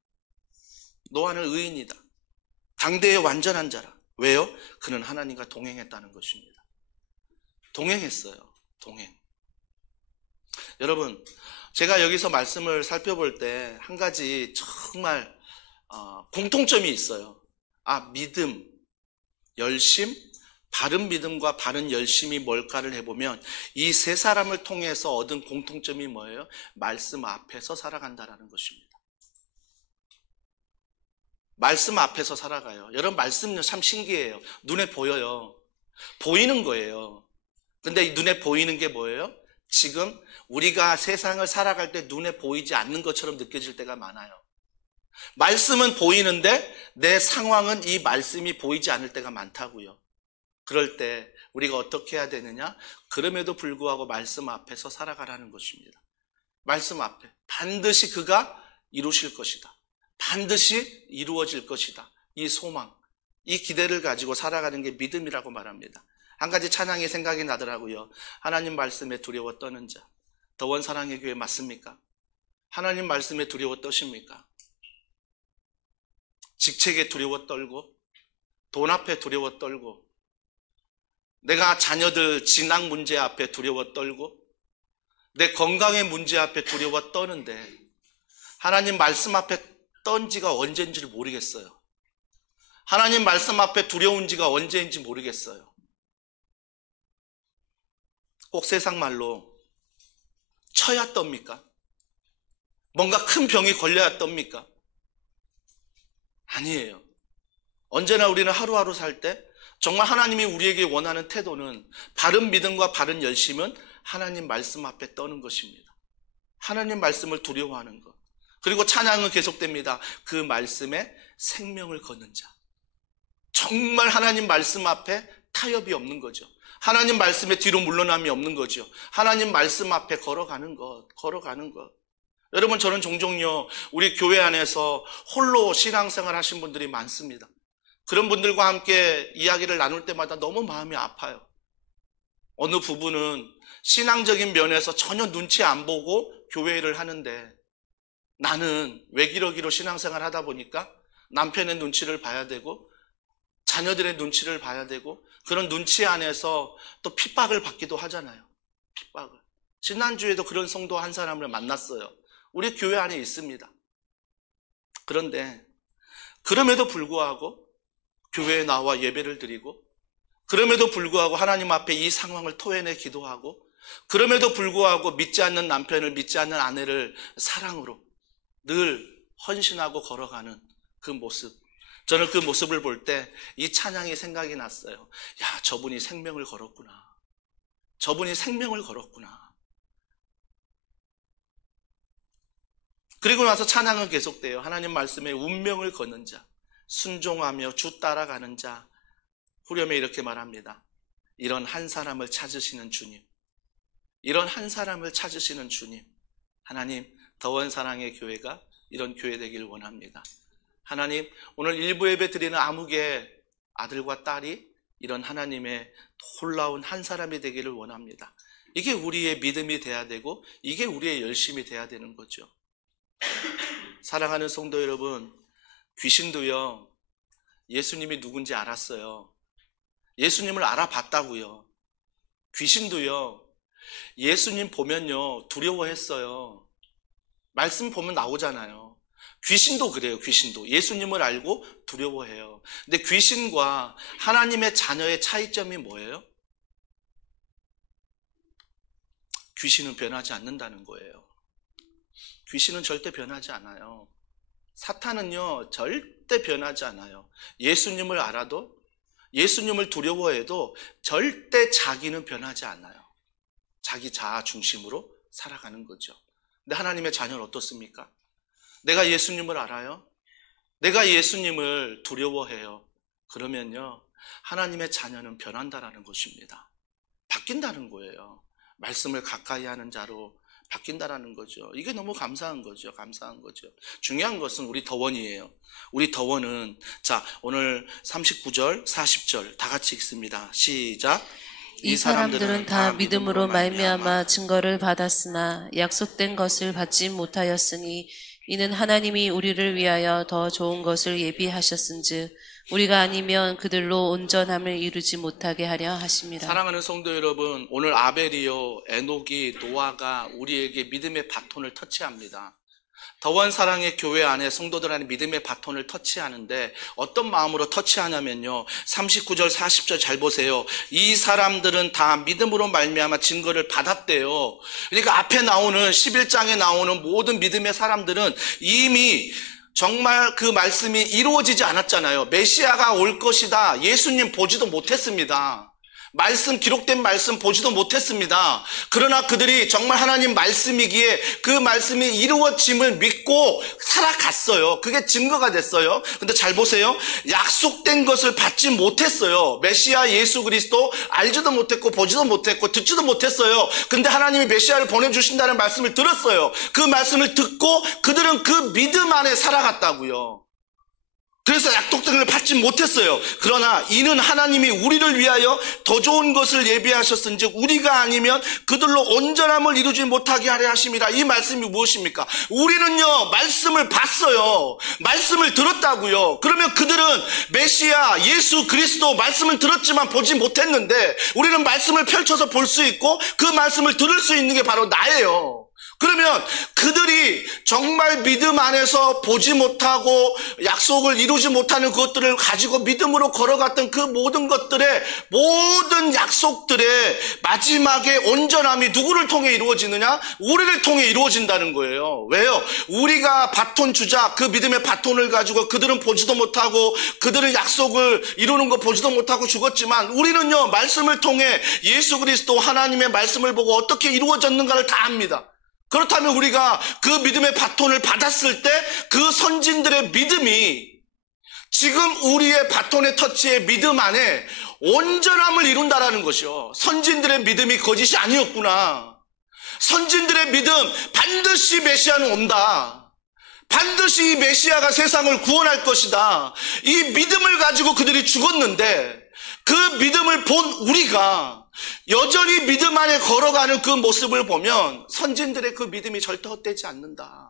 노아는 의인이다. 당대의 완전한 자라. 왜요? 그는 하나님과 동행했다는 것입니다. 동행했어요. 동행. 여러분, 제가 여기서 말씀을 살펴볼 때 한 가지 정말 공통점이 있어요. 믿음, 열심, 바른 믿음과 바른 열심이 뭘까를 해보면 이 세 사람을 통해서 얻은 공통점이 뭐예요? 말씀 앞에서 살아간다라는 것입니다. 말씀 앞에서 살아가요. 여러분, 말씀은 참 신기해요. 눈에 보여요. 보이는 거예요. 근데 이 눈에 보이는 게 뭐예요? 지금 우리가 세상을 살아갈 때 눈에 보이지 않는 것처럼 느껴질 때가 많아요. 말씀은 보이는데 내 상황은 이 말씀이 보이지 않을 때가 많다고요. 그럴 때 우리가 어떻게 해야 되느냐? 그럼에도 불구하고 말씀 앞에서 살아가라는 것입니다. 말씀 앞에 반드시 그가 이루실 것이다. 반드시 이루어질 것이다. 이 소망, 이 기대를 가지고 살아가는 게 믿음이라고 말합니다. 한 가지 찬양이 생각이 나더라고요. 하나님 말씀에 두려워 떠는 자. 더원 사랑의 교회 맞습니까? 하나님 말씀에 두려워 떠십니까? 직책에 두려워 떨고, 돈 앞에 두려워 떨고, 내가 자녀들 진학 문제 앞에 두려워 떨고, 내 건강의 문제 앞에 두려워 떠는데 하나님 말씀 앞에 떤 지가 언제인지를 모르겠어요. 하나님 말씀 앞에 두려운 지가 언제인지 모르겠어요. 꼭 세상 말로 쳐야 떱니까? 뭔가 큰 병이 걸려야 떱니까? 아니에요. 언제나 우리는 하루하루 살 때 정말 하나님이 우리에게 원하는 태도는 바른 믿음과 바른 열심은 하나님 말씀 앞에 떠는 것입니다. 하나님 말씀을 두려워하는 것. 그리고 찬양은 계속됩니다. 그 말씀에 생명을 거는 자. 정말 하나님 말씀 앞에 타협이 없는 거죠. 하나님 말씀에 뒤로 물러남이 없는 거죠. 하나님 말씀 앞에 걸어가는 것. 여러분, 저는 종종요 우리 교회 안에서 홀로 신앙생활 하신 분들이 많습니다. 그런 분들과 함께 이야기를 나눌 때마다 너무 마음이 아파요. 어느 부부는 신앙적인 면에서 전혀 눈치 안 보고 교회를 하는데 나는 외기러기로 신앙생활 하다 보니까 남편의 눈치를 봐야 되고 자녀들의 눈치를 봐야 되고 그런 눈치 안에서 또 핍박을 받기도 하잖아요. 핍박을. 지난주에도 그런 성도 한 사람을 만났어요. 우리 교회 안에 있습니다. 그런데 그럼에도 불구하고 교회에 나와 예배를 드리고 그럼에도 불구하고 하나님 앞에 이 상황을 토해내 기도하고 그럼에도 불구하고 믿지 않는 남편을 믿지 않는 아내를 사랑으로 늘 헌신하고 걸어가는 그 모습. 저는 그 모습을 볼 때 이 찬양이 생각이 났어요. 야, 저분이 생명을 걸었구나. 저분이 생명을 걸었구나. 그리고 나서 찬양은 계속돼요. 하나님 말씀에 운명을 거는 자, 순종하며 주 따라가는 자. 후렴에 이렇게 말합니다. 이런 한 사람을 찾으시는 주님. 이런 한 사람을 찾으시는 주님. 하나님, 더원 사랑의 교회가 이런 교회 되길 원합니다. 하나님, 오늘 일부 예배 드리는 아무개 아들과 딸이 이런 하나님의 놀라운 한 사람이 되기를 원합니다. 이게 우리의 믿음이 돼야 되고 이게 우리의 열심이 돼야 되는 거죠. 사랑하는 성도 여러분, 귀신도요 예수님이 누군지 알았어요. 예수님을 알아봤다고요. 귀신도요 예수님 보면요 두려워했어요. 말씀 보면 나오잖아요. 귀신도 그래요. 귀신도 예수님을 알고 두려워해요. 근데 귀신과 하나님의 자녀의 차이점이 뭐예요? 귀신은 변하지 않는다는 거예요. 귀신은 절대 변하지 않아요. 사탄은요 절대 변하지 않아요. 예수님을 알아도 예수님을 두려워해도 절대 자기는 변하지 않아요. 자기 자아 중심으로 살아가는 거죠. 근데 하나님의 자녀는 어떻습니까? 내가 예수님을 알아요? 내가 예수님을 두려워해요. 그러면요 하나님의 자녀는 변한다라는 것입니다. 바뀐다는 거예요. 말씀을 가까이 하는 자로 바뀐다라는 거죠. 이게 너무 감사한 거죠. 감사한 거죠. 중요한 것은 우리 더원이에요. 우리 더원은 자 오늘 39절 40절 다 같이 읽습니다. 시작. 이 사람들은 다 믿음으로 말미암아 증거를 받았으나 약속된 것을 받지 못하였으니 이는 하나님이 우리를 위하여 더 좋은 것을 예비하셨은즉 우리가 아니면 그들로 온전함을 이루지 못하게 하려 하심이라. 사랑하는 성도 여러분, 오늘 아벨이요 에녹이 노아가 우리에게 믿음의 바톤을 터치합니다. 더원 사랑의 교회 안에 성도들 안에 믿음의 바톤을 터치하는데 어떤 마음으로 터치하냐면요, 39절 40절 잘 보세요. 이 사람들은 다 믿음으로 말미암아 증거를 받았대요. 그러니까 앞에 나오는 11장에 나오는 모든 믿음의 사람들은 이미 정말 그 말씀이 이루어지지 않았잖아요. 메시아가 올 것이다, 예수님 보지도 못했습니다. 말씀, 기록된 말씀 보지도 못했습니다. 그러나 그들이 정말 하나님 말씀이기에 그 말씀이 이루어짐을 믿고 살아갔어요. 그게 증거가 됐어요. 근데 잘 보세요. 약속된 것을 받지 못했어요. 메시아 예수 그리스도 알지도 못했고 보지도 못했고 듣지도 못했어요. 근데 하나님이 메시아를 보내주신다는 말씀을 들었어요. 그 말씀을 듣고 그들은 그 믿음 안에 살아갔다고요. 그래서 약속된 걸 받지 못했어요. 그러나 이는 하나님이 우리를 위하여 더 좋은 것을 예비하셨은즉 우리가 아니면 그들로 온전함을 이루지 못하게 하려 하심이라. 이 말씀이 무엇입니까? 우리는요, 말씀을 봤어요. 말씀을 들었다고요. 그러면 그들은 메시아 예수 그리스도 말씀을 들었지만 보지 못했는데 우리는 말씀을 펼쳐서 볼 수 있고 그 말씀을 들을 수 있는 게 바로 나예요. 그러면 그들이 정말 믿음 안에서 보지 못하고 약속을 이루지 못하는 그것들을 가지고 믿음으로 걸어갔던 그 모든 것들의 모든 약속들의 마지막에 온전함이 누구를 통해 이루어지느냐? 우리를 통해 이루어진다는 거예요. 왜요? 우리가 바톤 주자, 그 믿음의 바톤을 가지고 그들은 보지도 못하고 그들은 약속을 이루는 거 보지도 못하고 죽었지만 우리는요, 말씀을 통해 예수 그리스도 하나님의 말씀을 보고 어떻게 이루어졌는가를 다 압니다. 그렇다면 우리가 그 믿음의 바톤을 받았을 때 그 선진들의 믿음이 지금 우리의 바톤의 터치의 믿음 안에 온전함을 이룬다라는 것이요. 선진들의 믿음이 거짓이 아니었구나. 선진들의 믿음, 반드시 메시아는 온다. 반드시 이 메시아가 세상을 구원할 것이다. 이 믿음을 가지고 그들이 죽었는데 그 믿음을 본 우리가 여전히 믿음 안에 걸어가는 그 모습을 보면 선진들의 그 믿음이 절대 헛되지 않는다.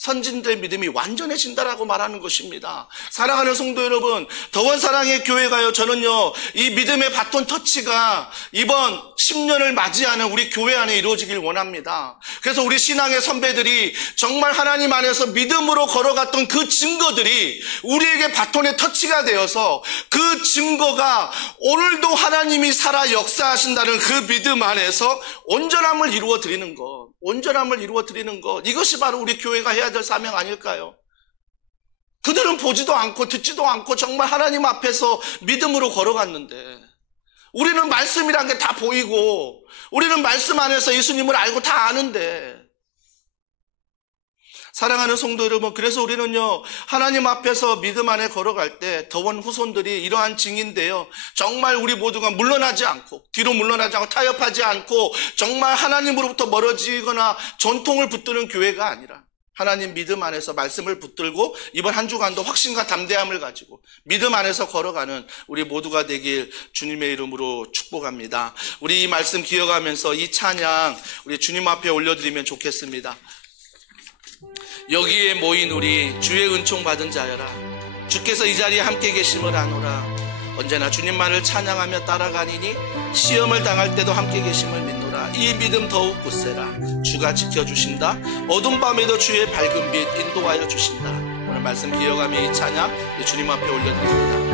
선진들의 믿음이 완전해진다라고 말하는 것입니다. 사랑하는 성도 여러분, 더원 사랑의 교회가요, 저는요, 이 믿음의 바톤 터치가 이번 10년을 맞이하는 우리 교회 안에 이루어지길 원합니다. 그래서 우리 신앙의 선배들이 정말 하나님 안에서 믿음으로 걸어갔던 그 증거들이 우리에게 바톤의 터치가 되어서 그 증거가 오늘도 하나님이 살아 역사하신다는 그 믿음 안에서 온전함을 이루어 드리는 것, 온전함을 이루어 드리는 것, 이것이 바로 우리 교회가 해야 될 사명 아닐까요? 그들은 보지도 않고 듣지도 않고 정말 하나님 앞에서 믿음으로 걸어갔는데 우리는 말씀이란 게 다 보이고 우리는 말씀 안에서 예수님을 알고 다 아는데, 사랑하는 성도 여러분, 그래서 우리는요, 하나님 앞에서 믿음 안에 걸어갈 때 더원 후손들이 이러한 증인데요, 정말 우리 모두가 물러나지 않고 뒤로 물러나지 않고 타협하지 않고 정말 하나님으로부터 멀어지거나 전통을 붙드는 교회가 아니라 하나님 믿음 안에서 말씀을 붙들고 이번 한 주간도 확신과 담대함을 가지고 믿음 안에서 걸어가는 우리 모두가 되길 주님의 이름으로 축복합니다. 우리 이 말씀 기억하면서 이 찬양 우리 주님 앞에 올려드리면 좋겠습니다. 여기에 모인 우리 주의 은총 받은 자여라, 주께서 이 자리에 함께 계심을 아노라. 언제나 주님만을 찬양하며 따라가니니 시험을 당할 때도 함께 계심을 믿노라. 이 믿음 더욱 굳세라. 주가 지켜주신다. 어두운 밤에도 주의 밝은 빛 인도하여 주신다. 오늘 말씀 기억하며 이 찬양 주님 앞에 올려드립니다.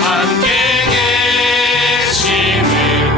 함께 계심을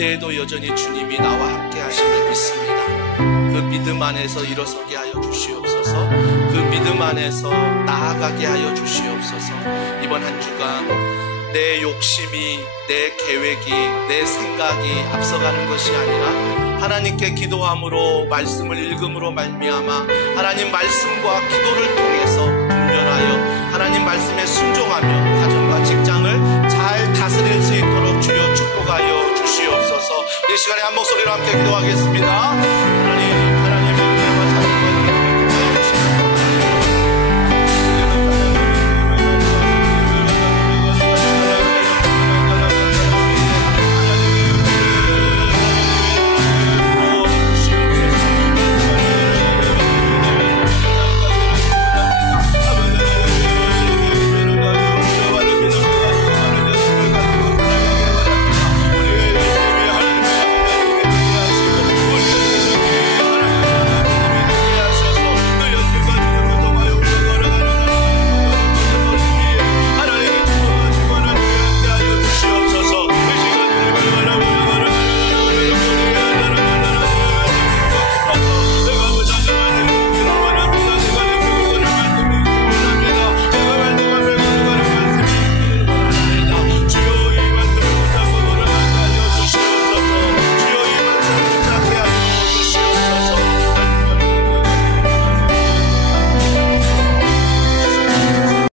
이때에도 여전히 주님이 나와 함께 하심을 믿습니다. 그 믿음 안에서 일어서게 하여 주시옵소서. 그 믿음 안에서 나아가게 하여 주시옵소서. 이번 한 주간 내 욕심이, 내 계획이, 내 생각이 앞서가는 것이 아니라 하나님께 기도함으로, 말씀을 읽음으로 말미암아 하나님 말씀과 기도를 통해서 분별하여 하나님 말씀에 순종하며 가정과 직장을 잘 다스릴 수 있도록 주여 축복하여 주시옵소서. 이 시간에 한 목소리로 함께 기도하겠습니다.